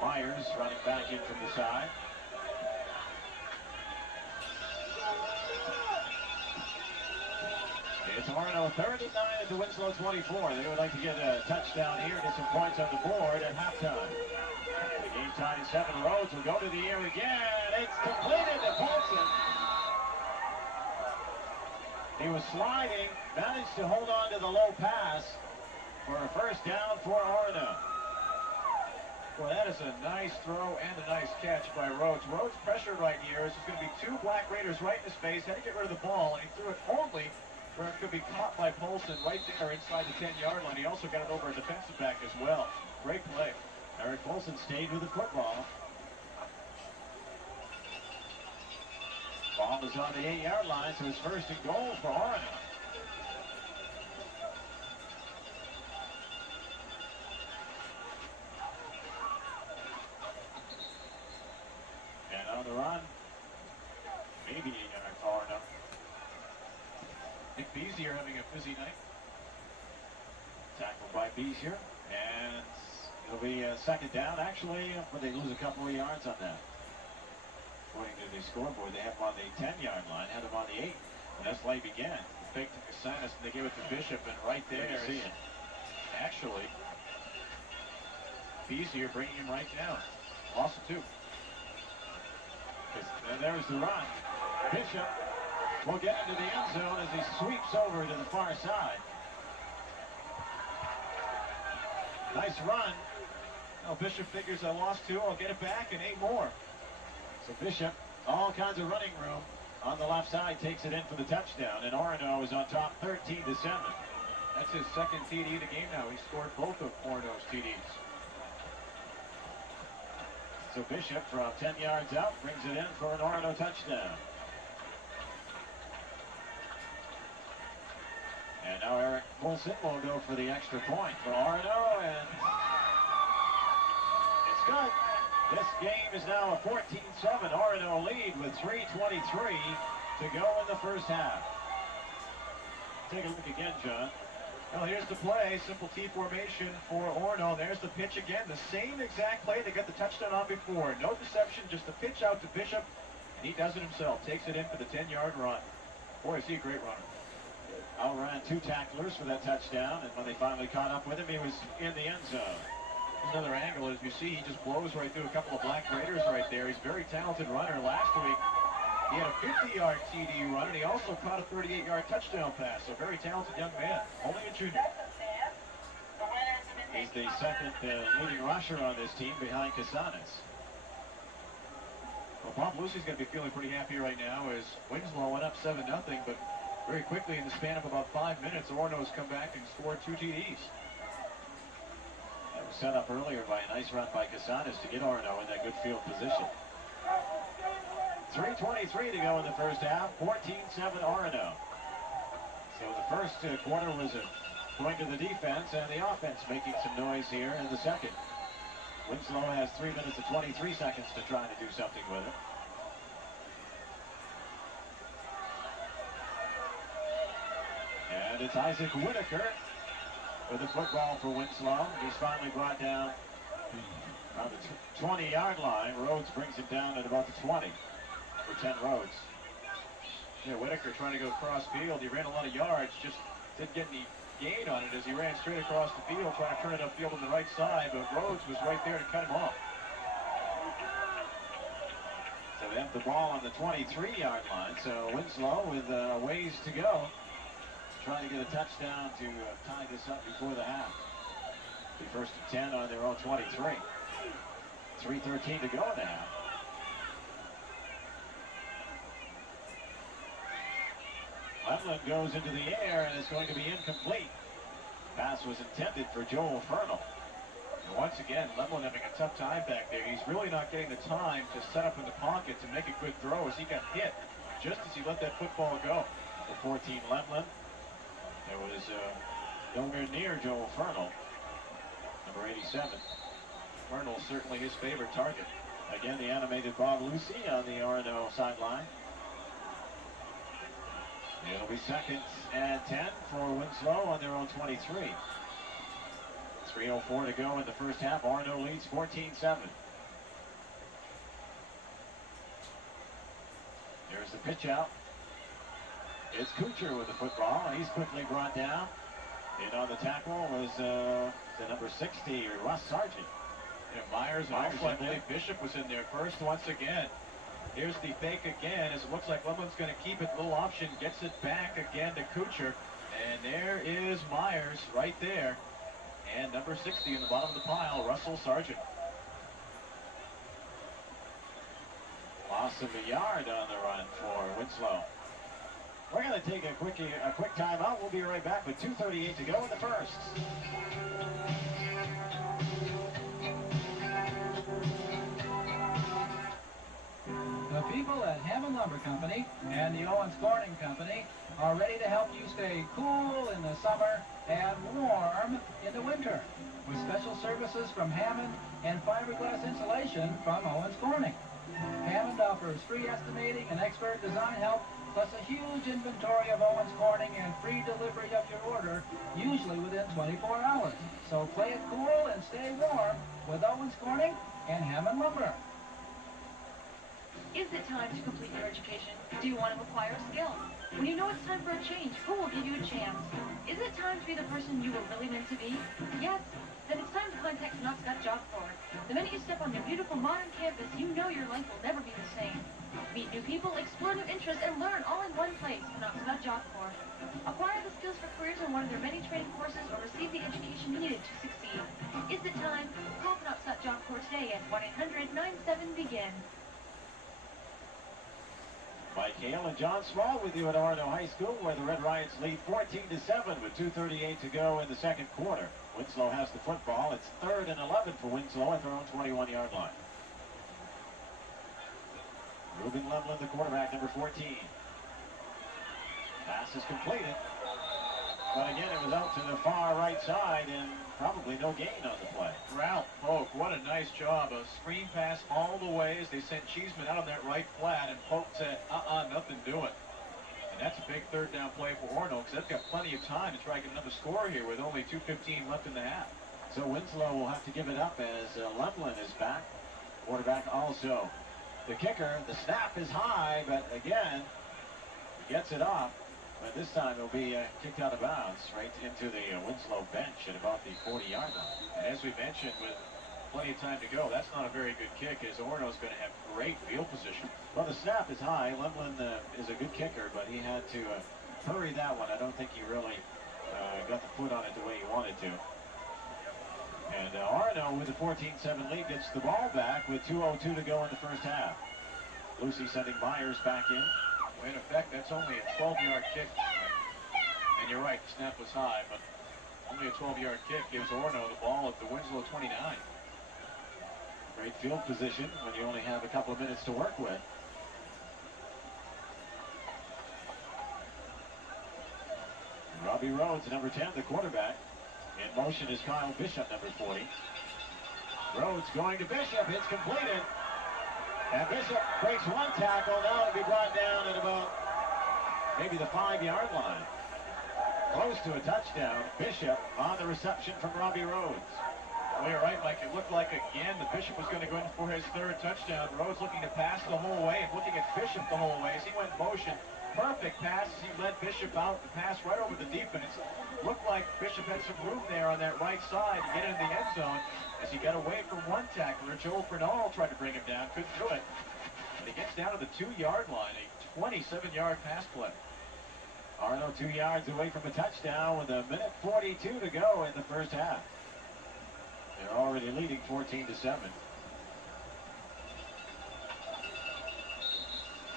Myers running back in from the side. It's Orono 3rd and 9 at the Winslow 24. They would like to get a touchdown here, get some points on the board at halftime. The game tied at 7. Rhodes will go to the air again. It's completed to Polson. He was sliding, managed to hold on to the low pass for a first down for Orono. Well, that is a nice throw and a nice catch by Rhodes. Rhodes pressured right here. There's going to be 2 Black Raiders right in his face. Had to get rid of the ball, and he threw it only where it could be caught by Polson right there inside the 10-yard line. He also got it over a defensive back as well. Great play. Eric Polson stayed with the football. Ball is on the 8-yard line, so it's 1st and goal for Orono. And on the run, maybe Orono. Nick Beasley having a busy night. Tackled by Beasley, and it'll be a 2nd down. Actually, but they lose a couple of yards on that. According to the scoreboard, they have him on the 10-yard line, had him on the 8, and that's late began. Fake to Casanis, and they give it to Bishop, and right there you see it. Actually, Beasley bringing him right down. Lost it too. And there's the run. Bishop will get into the end zone as he sweeps over to the far side. Nice run. Well, Bishop figures I lost 2, I'll get it back, and 8 more. So Bishop, all kinds of running room on the left side, takes it in for the touchdown, and Orono is on top 13-7. That's his 2nd TD of the game now. He scored both of Orono's TDs. So Bishop from 10 yards out brings it in for an Orono touchdown. And now Eric Polson will go for the extra point for Orono, and it's good. This game is now a 14-7 Orono lead with 3:23 to go in the first half. Take a look again, John. Well, here's the play. Simple T formation for Orono. There's the pitch again. The same exact play they got the touchdown on before. No deception, just a pitch out to Bishop, and he does it himself. Takes it in for the 10-yard run. Boy, is he a great runner. Outran 2 tacklers for that touchdown, and when they finally caught up with him, he was in the end zone. Another angle, as you see, he just blows right through a couple of Black Raiders right there. He's a very talented runner. Last week, he had a 50-yard TD run, and he also caught a 38-yard touchdown pass. So very talented young man, only a junior. He's the 2nd leading rusher on this team behind Casanis. Well, Bob Lucy's going to be feeling pretty happy right now as Winslow went up 7-0, but very quickly in the span of about 5 minutes, Orono's come back and scored 2 TDs. That was set up earlier by a nice run by Casanis to get Orono in that good field position. 3:23 to go in the first half, 14-7 Orono. So the first quarter was going to the defense, and the offense making some noise here in the second. Winslow has 3 minutes and 23 seconds to try to do something with it. And it's Isaac Whitaker with the football for Winslow. He's finally brought down on the 20-yard line. Rhodes brings him down at about the 20 for 10 Rhodes. Yeah, Whitaker trying to go cross field. He ran a lot of yards, just didn't get any gain on it as he ran straight across the field, trying to turn it upfield on the right side, but Rhodes was right there to cut him off. So So they have the ball on the 23-yard line. So Winslow with a ways to go, trying to get a touchdown to tie this up before the half. Be first and 10 on their own 23. 3:13 to go in the half. Lemlin goes into the air and it's going to be incomplete. Pass was intended for Joel Fernal. And once again, Lemlin having a tough time back there. He's really not getting the time to set up in the pocket to make a good throw as he got hit just as he let that football go. The 14 Lemlin. There was nowhere near Joel Fernal. Number 87. Fernal's certainly his favorite target. Again, the animated Bob Lucy on the Orono sideline. It'll be second and 10 for Winslow on their own 23. 3:04 to go in the first half. Orono leads 14-7. There's the pitch out. It's Kuchar with the football, and he's quickly brought down. In on the tackle was the number 60, Russ Sargent. And Myers, and also I believe Bishop was in there first once again. Here's the fake again, as it looks like Lemlin's going to keep it. Little option, gets it back again to Kuchar. And there is Myers right there. And number 60 in the bottom of the pile, Russell Sargent. Loss of a yard on the run for Winslow. We're going to take a quick timeout. We'll be right back with 2:38 to go in the first. The people at Hammond Lumber Company and the Owens Corning Company are ready to help you stay cool in the summer and warm in the winter with special services from Hammond and fiberglass insulation from Owens Corning. Hammond offers free estimating and expert design help, plus a huge inventory of Owens Corning and free delivery of your order, usually within 24 hours. So play it cool and stay warm with Owens Corning and Hammond Lumber. Is it time to complete your education? Do you want to acquire a skill? When you know it's time for a change, who will give you a chance? Is it time to be the person you were really meant to be? Yes? Then it's time to contact Penobscot Job Corps. The minute you step on your beautiful modern campus, you know your life will never be the same. Meet new people, explore new interests, and learn all in one place, Penobscot Job Corps. Acquire the skills for careers in one of their many training courses or receive the education needed to succeed. Is it time? Call Penobscot Job Corps today at 1-800-97-BEGIN. Mike Hale and John Small with you at Orono High School, where the Red Riots lead 14-7 with 2:38 to go in the second quarter. Winslow has the football. It's 3rd and 11 for Winslow at their own 21-yard line. Ruben Lemlin, the quarterback, number 14. Pass is completed. But again, it was out to the far right side and probably no gain on the play. Ralph Polk, what a nice job. A screen pass all the way as they sent Cheeseman out on that right flat, and Polk said, nothing doing. And that's a big third down play for Orono, because they've got plenty of time to try to get another score here with only 2:15 left in the half. So Winslow will have to give it up as Lemlin is back. Quarterback also. The kicker, the snap is high, but again, he gets it off. But this time it'll be kicked out of bounds right into the Winslow bench at about the 40-yard line. And as we mentioned, with plenty of time to go, that's not a very good kick, as Orono's going to have great field position. Well, the snap is high. Lemlin is a good kicker, but he had to hurry that one. I don't think he really got the foot on it the way he wanted to. And Orono with the 14-7 lead gets the ball back with 2:02 to go in the first half. Lucy sending Myers back in. In effect, that's only a 12-yard kick. And you're right, the snap was high, but only a 12-yard kick gives Orono the ball at the Winslow 29. Great field position when you only have a couple of minutes to work with. Robbie Rhodes, number 10, the quarterback. In motion is Kyle Bishop, number 40. Rhodes going to Bishop. It's completed. And Bishop breaks one tackle. Now it'll be brought down at about maybe the 5-yard line. Close to a touchdown. Bishop on the reception from Robbie Rhodes. Well, you're right, Mike. It looked like, again, the Bishop was going to go in for his 3rd touchdown. Rhodes looking to pass the whole way and looking at Bishop the whole way as he went in motion. Perfect pass as he led Bishop out. The pass right over the defense. Looked like Bishop had some room there on that right side to get into the end zone as he got away from one tackler. Joel Fernal tried to bring him down. Couldn't do it. And he gets down to the 2-yard line, a 27-yard pass play. Orono 2 yards away from a touchdown with 1:42 to go in the first half. They're already leading 14-7.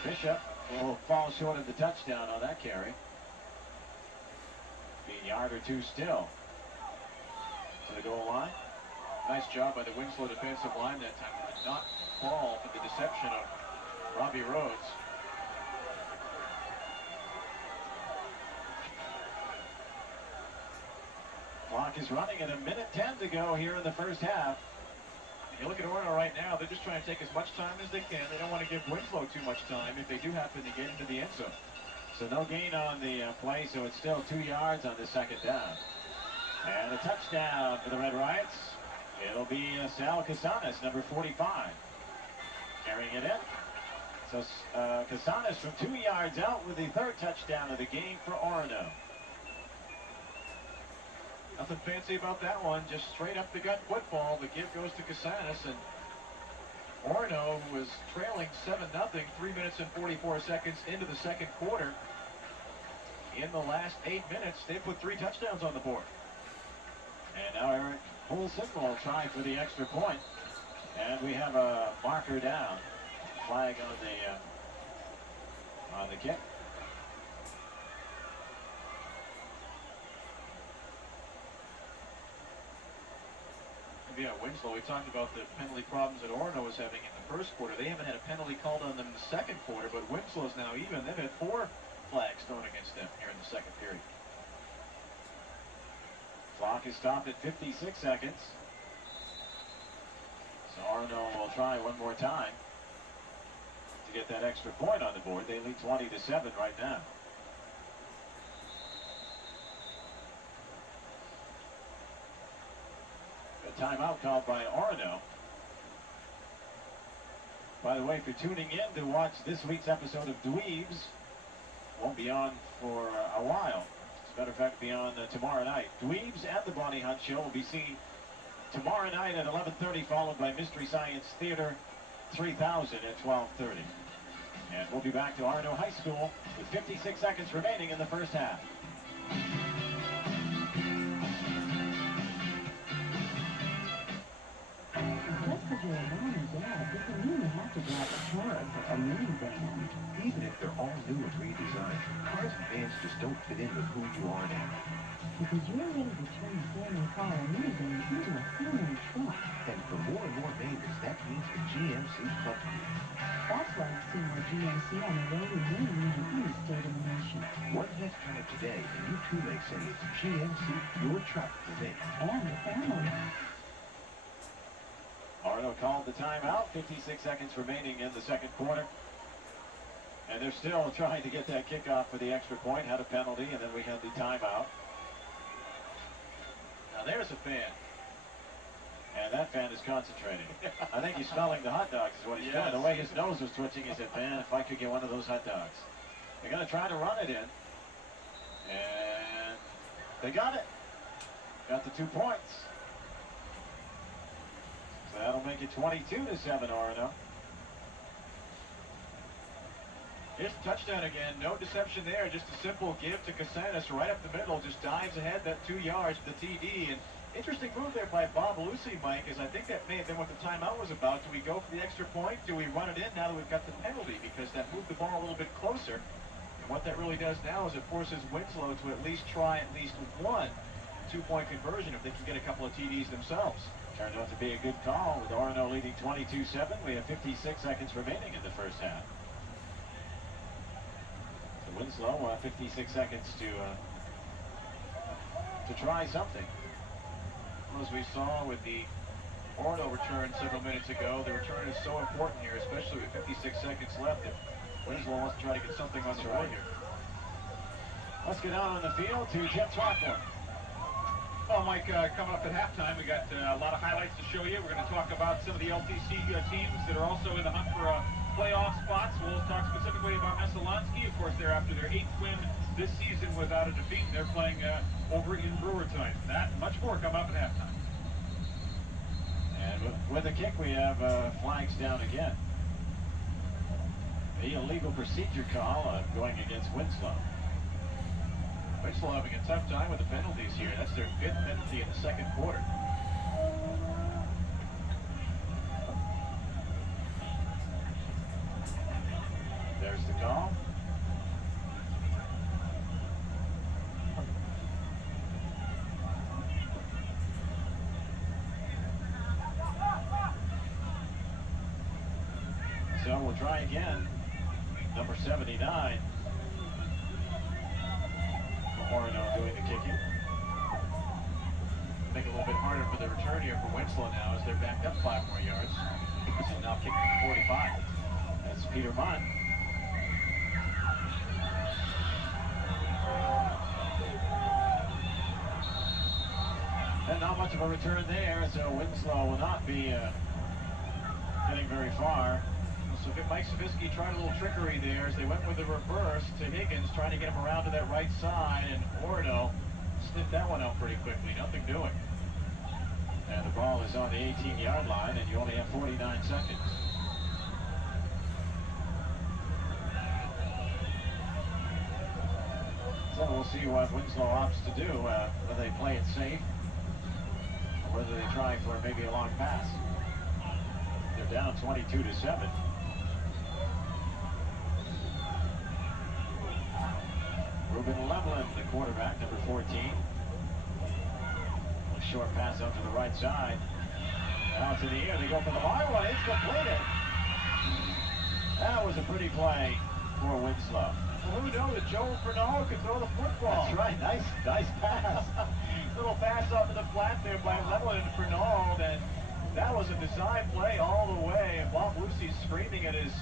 Bishop will fall short of the touchdown on that carry. Be a yard or two still to the goal line. Nice job by the Winslow defensive line that time. Did not fall for the deception of Robbie Rhodes. Clock is running at 1:10 to go here in the first half. You look at Orono right now, they're just trying to take as much time as they can. They don't want to give Winslow too much time if they do happen to get into the end zone. So no gain on the play, so it's still 2 yards on the second down. And a touchdown for the Red Riots. It'll be Sal Casanas, number 45, carrying it in. So Casanas from 2 yards out with the third touchdown of the game for Orono. Nothing fancy about that one, just straight up the gut football. The give goes to Casanas, and Orono was trailing 7-0, 3 minutes and 44 seconds into the second quarter. In the last 8 minutes, they put 3 touchdowns on the board. And now Eric Olsen will try for the extra point. And we have a marker down. Flag on the kick. Yeah, Winslow, we talked about the penalty problems that Orono was having in the first quarter. They haven't had a penalty called on them in the second quarter, but Winslow's now even. They've had 4 flags thrown against them here in the second period. Clock is stopped at 56 seconds. So Orono will try one more time to get that extra point on the board. They lead 20-7 right now. A timeout called by Orono. By the way, if you're tuning in to watch this week's episode of Dweebs, won't be on for a while. As a matter of fact, be on tomorrow night. Dweebs and the Bonnie Hunt Show will be seen tomorrow night at 11:30, followed by Mystery Science Theater 3000 at 12:30. And we'll be back to Orono High School with 56 seconds remaining in the first half. Just because you're a mom and dad doesn't mean you have to drive a Taurus or a minivan. Even if they're all new and redesigned, cars and vans just don't fit in with who you are now. Because you're ready to turn a family car or minivan into a family truck. And for more and more neighbors, that means the GMC Club Group. That's why you see more GMC on the road in Maine than any state in the nation. One test drive today, and you too may say it's GMC, your truck for me. And your family. Orono called the timeout. 56 seconds remaining in the second quarter. And they're still trying to get that kickoff for the extra point. Had a penalty, and then we had the timeout. Now there's a fan. And that fan is concentrating. I think he's smelling the hot dogs is what he's doing. The way his nose was twitching, he said, man, if I could get one of those hot dogs. They're going to try to run it in. And they got it. Got the 2 points. So that'll make it 22-7, Orono. Here's the touchdown again. No deception there. Just a simple give to Casanas right up the middle. Just dives ahead that 2 yards to the TD. And interesting move there by Bob Lucy, Mike, is I think that may have been what the timeout was about. Do we go for the extra point? Do we run it in now that we've got the penalty? Because that moved the ball a little bit closer. And what that really does now is it forces Winslow to at least try at least one 2-point conversion if they can get a couple of TDs themselves. Turned out to be a good call with Orono leading 22-7. We have 56 seconds remaining in the first half. So Winslow, 56 seconds to try something. As we saw with the Orono return several minutes ago, the return is so important here, especially with 56 seconds left. If Winslow wants to try to get something on the board here. Let's get out on the field to Jim Throckmorton. Well, Mike, coming up at halftime, we got a lot of highlights to show you. We're going to talk about some of the LTC teams that are also in the hunt for playoff spots. We'll talk specifically about Messalonsky. Of course, they're after their 8th win this season without a defeat. They're playing over in Brewerton. That and much more coming up at halftime. And with the kick, we have flags down again. The illegal procedure call going against Winslow. Winslow having a tough time with the penalties here. That's their 5th penalty in the second quarter. There's the call. So we'll try again. Number 79. Orono doing the kicking. Make it a little bit harder for the return here for Winslow now as they're backed up 5 more yards. So now kicking from 45. That's Peter Munn. And not much of a return there, so Winslow will not be getting very far. So Mike Savitsky tried a little trickery there as they went with the reverse to Higgins, trying to get him around to that right side, and Orono sniffed that one out pretty quickly. Nothing doing. And the ball is on the 18-yard line, and you only have 49 seconds. So we'll see what Winslow opts to do, whether they play it safe, or whether they try for maybe a long pass. They're down 22-7. Ruben Levelin, the quarterback, number 14. A short pass out to the right side. Out to the air, they go for the high one. It's completed. That was a pretty play for Winslow. Well, who knew that Joe Fernald could throw the football? That's right. Nice pass. Little pass out to the flat there by Levelin and Fernald, and that was a design play all the way. And Bob Lucy's screaming at his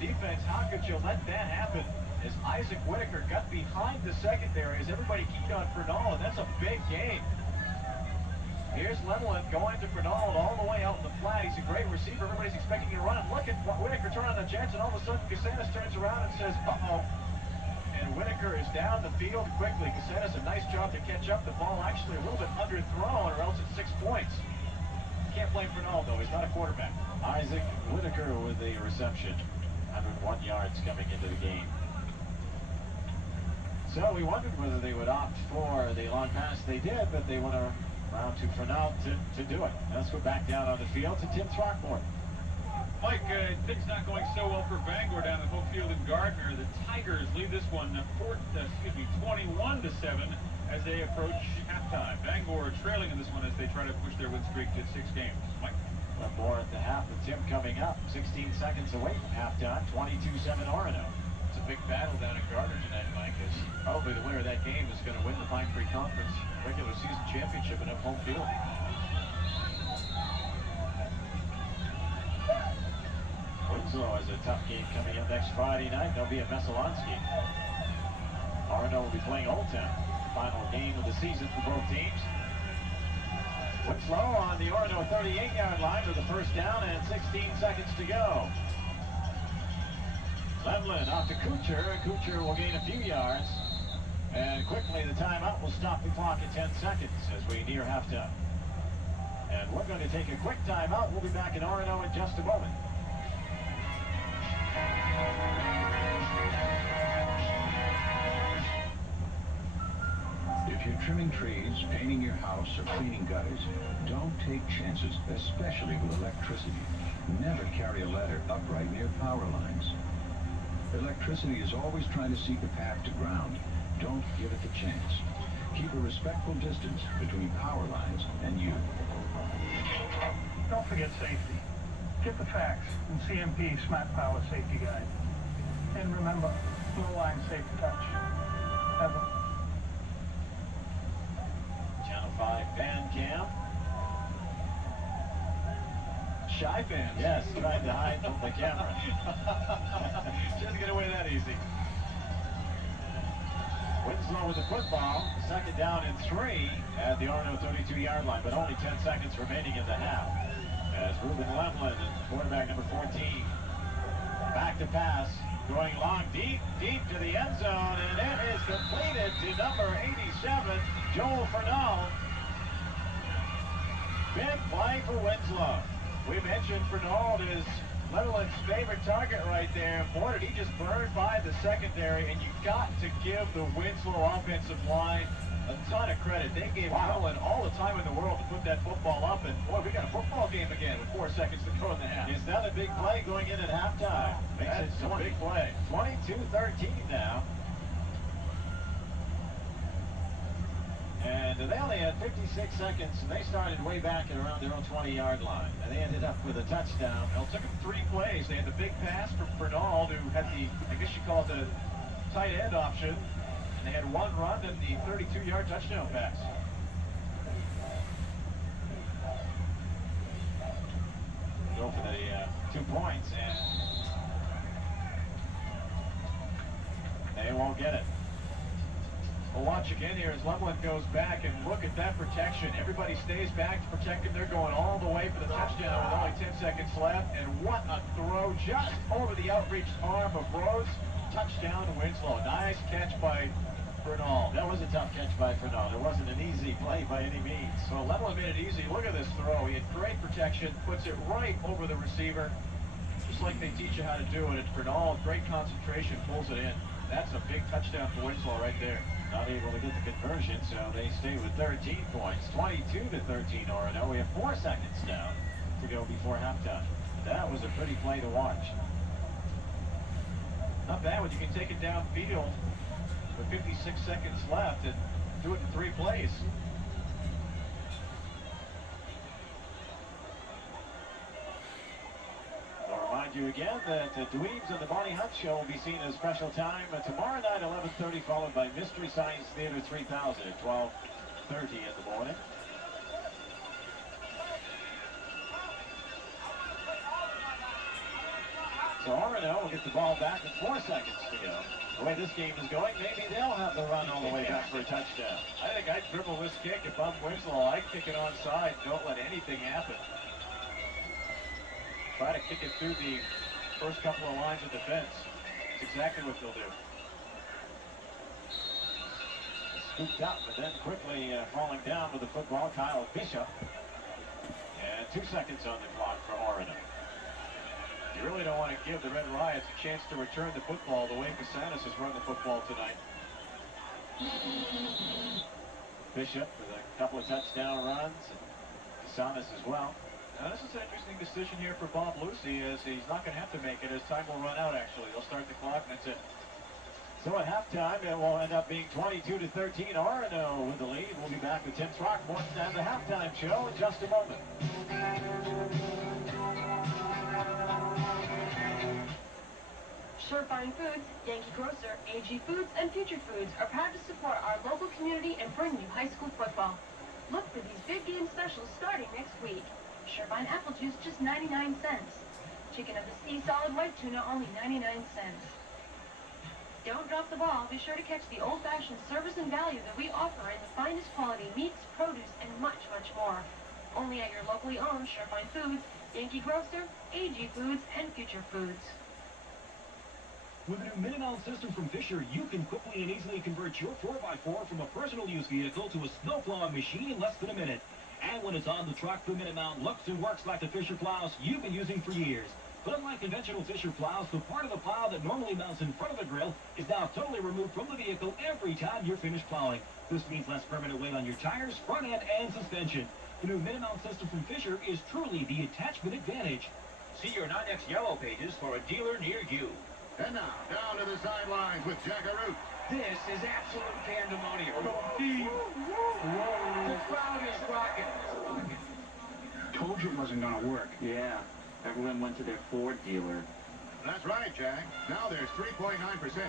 defense, how could you let that happen? As Isaac Whitaker got behind the secondary as everybody keyed on Fernald, and that's a big game. Here's Levelin going to Fernald all the way out in the flat. He's a great receiver. Everybody's expecting him to run. Look at Whitaker turn on the Jets, and all of a sudden Casanas turns around and says, uh-oh. And Whitaker is down the field quickly. Casanas a nice job to catch up. The ball actually a little bit underthrown, or else it's 6 points. Can't blame Fernald, though. He's not a quarterback. Isaac Whitaker with the reception. 101 yards coming into the game. So we wondered whether they would opt for the long pass. They did, but they went around to Fernald to do it. Let's go back down on the field to Tim Throckmorton. Mike, things not going so well for Bangor down at Hope Field in Gardner. The Tigers lead this one 21-7 as they approach halftime. Bangor trailing in this one as they try to push their win streak to 6 games. Mike? More at the half with Tim coming up. 16 seconds away from halftime. 22-7 Orono. It's a big battle down in Gardner tonight, Mike, as probably the winner of that game is going to win the Pine Creek Conference regular season championship and have home field. Winslow has a tough game coming up next Friday night. They'll be at Messalonski. Orono will be playing Old Town. Final game of the season for both teams. Winslow on the Orono 38-yard line with the first down and 16 seconds to go. Levelin off to Kuchar. Kuchar will gain a few yards. And quickly the timeout will stop the clock at 10 seconds as we near halftime. And we're going to take a quick timeout. We'll be back in Orono in just a moment. If you're trimming trees, painting your house, or cleaning gutters, don't take chances, especially with electricity. Never carry a ladder upright near power lines. Electricity is always trying to seek a path to ground. Don't give it the chance. Keep a respectful distance between power lines and you. Don't forget safety. Get the facts in CMP Smart Power Safety Guide. And remember, no line safe touch. Ever. Channel 5 fan cam. Shy fans. Yes, trying to hide from the camera. Doesn't get away that easy. Winslow with the football. Second down and 3 at the Orono 32-yard line, but only 10 seconds remaining in the half. As Ruben Levelin, quarterback number 14, back to pass, going long, deep to the end zone, and it is completed to number 87, Joel Fernald. Big play for Winslow. We mentioned Fernald is Leveland's favorite target right there. Boy, did he just burn by the secondary, and you got to give the Winslow offensive line a ton of credit. They gave Leveland all the time in the world to put that football up, and boy, we got a football game again with 4 seconds to go in the half. Is that a big play going in at halftime? Makes it a big play. 22-13 now. And they only had 56 seconds, and they started way back at around their own 20-yard line. And they ended up with a touchdown. Well, it took them 3 plays. They had the big pass from Bernal, who had the, I guess you call it the tight end option. And they had 1 run and the 32-yard touchdown pass. Go for the 2 points, and they won't get it. We'll watch again here as Leveland goes back, and look at that protection. Everybody stays back to protect him. They're going all the way for the touchdown with only 10 seconds left. And what a throw just over the outreached arm of Rhodes. Touchdown to Winslow. Nice catch by Bernal. That was a tough catch by Bernal. It wasn't an easy play by any means. So Leveland made it easy. Look at this throw. He had great protection, puts it right over the receiver, just like they teach you how to do it. And Bernal, great concentration, pulls it in. That's a big touchdown for Winslow right there. Not able to get the conversion, so they stay with 13 points. 22-13 Orono. We have 4 seconds now to go before halftime. That was a pretty play to watch. Not bad when you can take it downfield with 56 seconds left and do it in 3 plays. I'll remind you again that Dweebs and the Bonnie Hunt Show will be seen as special time tomorrow night, 11:30, followed by Mystery Science Theater 3000 at 12:30 in the morning. So Orono will get the ball back with 4 seconds to go. The way this game is going, maybe they'll have the run all the way back for a touchdown. I think I'd dribble this kick if I'm Winslow. I'd kick it onside. Don't let anything happen. Try to kick it through the first couple of lines of defense. That's exactly what they'll do. Scooped up, but then quickly falling down with the football, Kyle Bishop. And 2 seconds on the clock for Orono. You really don't want to give the Red Riots a chance to return the football the way Casanas has run the football tonight. Bishop with a couple of touchdown runs, and Casanas as well. Now, this is an interesting decision here for Bob Lucy, as he's not going to have to make it as time will run out, actually. They'll start the clock, and that's it. So at halftime, it will end up being 22-13. Orono with the lead. We'll be back with Tim Throckmorton and the halftime show in just a moment. Surefine Foods, Yankee Grocer, AG Foods, and Future Foods are proud to support our local community and bring you high school football. Look for these big game specials starting next week. Surefine apple juice, just 99 cents. Chicken of the sea solid white tuna, only 99 cents. Don't drop the ball. Be sure to catch the old-fashioned service and value that we offer in the finest quality meats, produce, and much, much more. Only at your locally owned Surefine Foods, Yankee Grocer, AG Foods, and Future Foods. With a new Minimount system from Fisher, you can quickly and easily convert your 4x4 from a personal use vehicle to a snowplowing machine in less than a minute. And when it's on the truck, the Minimount looks and works like the Fisher plows you've been using for years. But unlike conventional Fisher plows, the part of the plow that normally mounts in front of the grill is now totally removed from the vehicle every time you're finished plowing. This means less permanent weight on your tires, front end, and suspension. The new Minimount system from Fisher is truly the attachment advantage. See your 9X Yellow Pages for a dealer near you. And now, down to the sidelines with Jackaroo. This is absolute pandemonium. The crowd is rocking. Told you it wasn't gonna work. Yeah, everyone went to their Ford dealer. That's right, Jack. Now there's 3.9%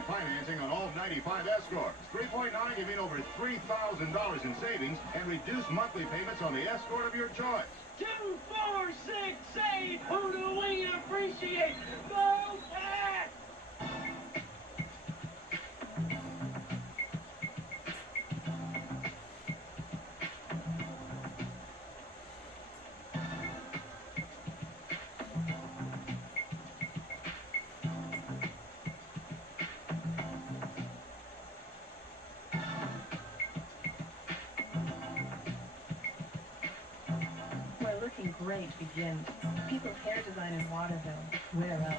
financing on all 95 Escorts. 3.9 you mean over $3,000 in savings and reduced monthly payments on the Escort of your choice. 2, 4, 6, 8. Who do we appreciate? Go back! We're looking great begins. People's Hair Design in Waterville. Where else?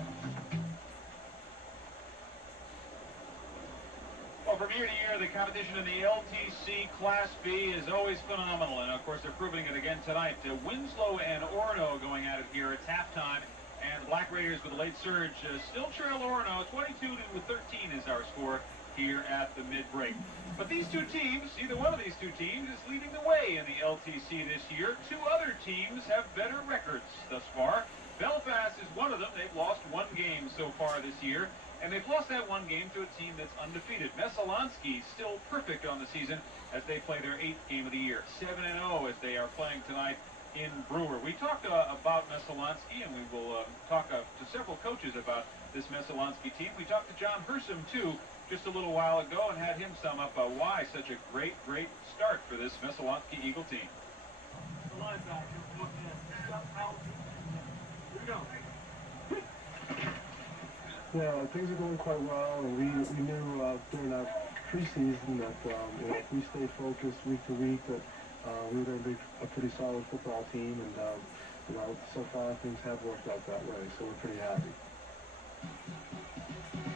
Well, from year to year, the competition in the LTC Class B is always phenomenal, and of course they're proving it again tonight. Winslow and Orono going at it here. It's halftime, and the Black Raiders with a late surge still trail Orono. 22-13 is our score here at the mid-break. But these two teams, either one of these two teams, is leading the way in the LTC this year. Two other teams have better records thus far. Belfast is one of them. They've lost one game so far this year. And they've lost that one game to a team that's undefeated. Messalonski still perfect on the season as they play their 8th game of the year. 7-0 as they are playing tonight in Brewer. We talked about Messalonski, and we will talk to several coaches about this Messalonski team. We talked to John Hersom, too, just a little while ago, and had him sum up why such a great start for this Messalonski Eagle team. The linebacker, here we go. Yeah, things are going quite well, and we knew during our preseason that if we stayed focused week to week, that we were going to be a pretty solid football team, and so far things have worked out that way, so we're pretty happy.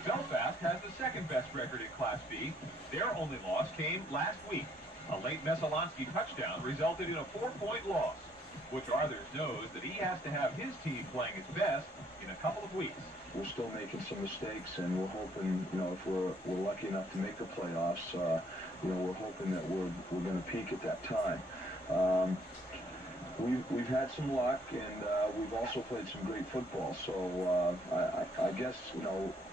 Belfast has the second best record in Class B. Their only loss came last week. A late Messalonski touchdown resulted in a 4-point loss, which Arthurs knows that he has to have his team playing its best in a couple of weeks. We're still making some mistakes, and we're hoping, if we're lucky enough to make the playoffs, we're hoping that we're going to peak at that time. We've had some luck, and we've also played some great football. So I guess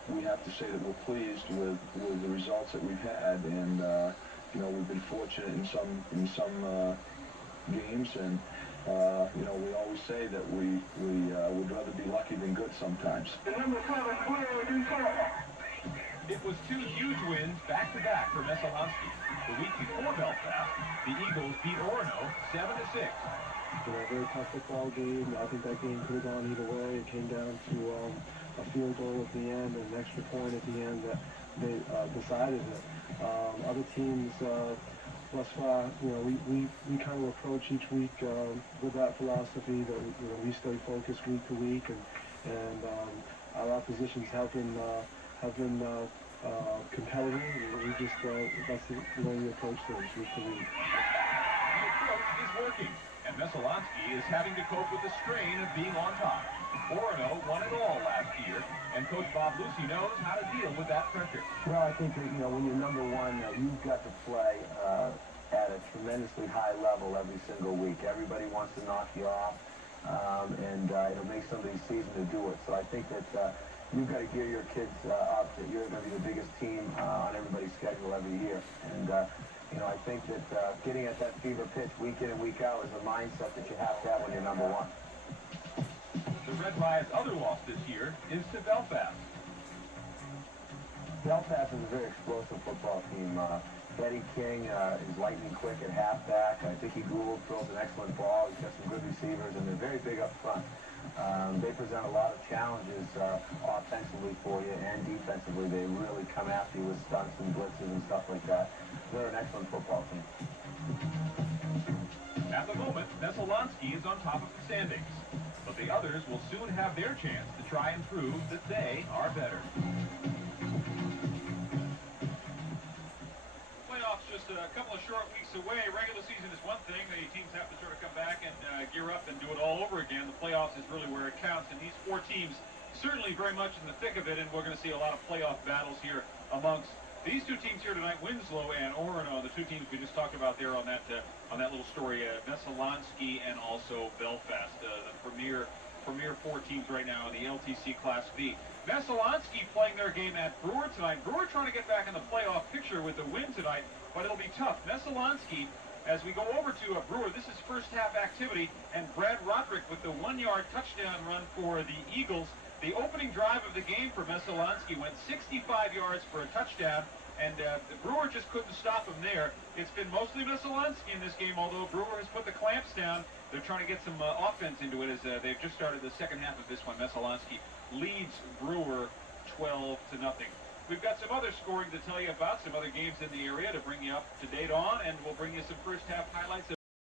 we have to say that we're pleased with the results that we've had, and we've been fortunate in some games, and we always say that we would rather be lucky than good sometimes. It was two huge wins back-to-back for Messalonski. The week before Belfast, the Eagles beat Orono 7-6. A very tough football game. I think that game could have gone either way. It came down to a field goal at the end and an extra point at the end that they decided it. Other teams thus far, we kind of approach each week with that philosophy that we stay focused week to week, and our oppositions have been competitive. We just that's the way we approach things week to week. The approach is working, and Messalonski is having to cope with the strain of being on top. Orono won it all last year, and Coach Bob Lucy knows how to deal with that pressure. Well, I think that, when you're number one, you've got to play at a tremendously high level every single week. Everybody wants to knock you off, and it'll make somebody's season to do it. So I think that you've got to gear your kids up that you're going to be the biggest team on everybody's schedule every year. And, I think that getting at that fever pitch week in and week out is a mindset that you have to have when you're number one. The Red Riot's other loss this year is to Belfast. Belfast is a very explosive football team. Eddie King is lightning quick at halfback. I think Gould throws an excellent ball. He's got some good receivers, and they're very big up front. They present a lot of challenges offensively for you and defensively. They really come after you with stunts and blitzes and stuff like that. They're an excellent football team. At the moment, Messalonski is on top of the standings, but the others will soon have their chance to try and prove that they are better. Playoffs just a couple of short weeks away. Regular season is one thing. The teams have to sort of come back and gear up and do it all over again. The playoffs is really where it counts, and these four teams certainly very much in the thick of it, and we're going to see a lot of playoff battles here amongst these two teams here tonight, Winslow and Orono, the two teams we just talked about there on that little story, Messalonski and also Belfast, the premier four teams right now in the LTC Class B. Messalonski playing their game at Brewer tonight. Brewer trying to get back in the playoff picture with the win tonight, but it'll be tough. Messalonski, as we go over to Brewer, this is first half activity, and Brad Roderick with the 1-yard touchdown run for the Eagles. The opening drive of the game for Messalonski went 65 yards for a touchdown, and the Brewer just couldn't stop him there. It's been mostly Messalonski in this game, although Brewer has put the clamps down. They're trying to get some offense into it as they've just started the second half of this one. Messalonski leads Brewer 12-0. We've got some other scoring to tell you about, some other games in the area to bring you up to date on, and we'll bring you some first half highlights of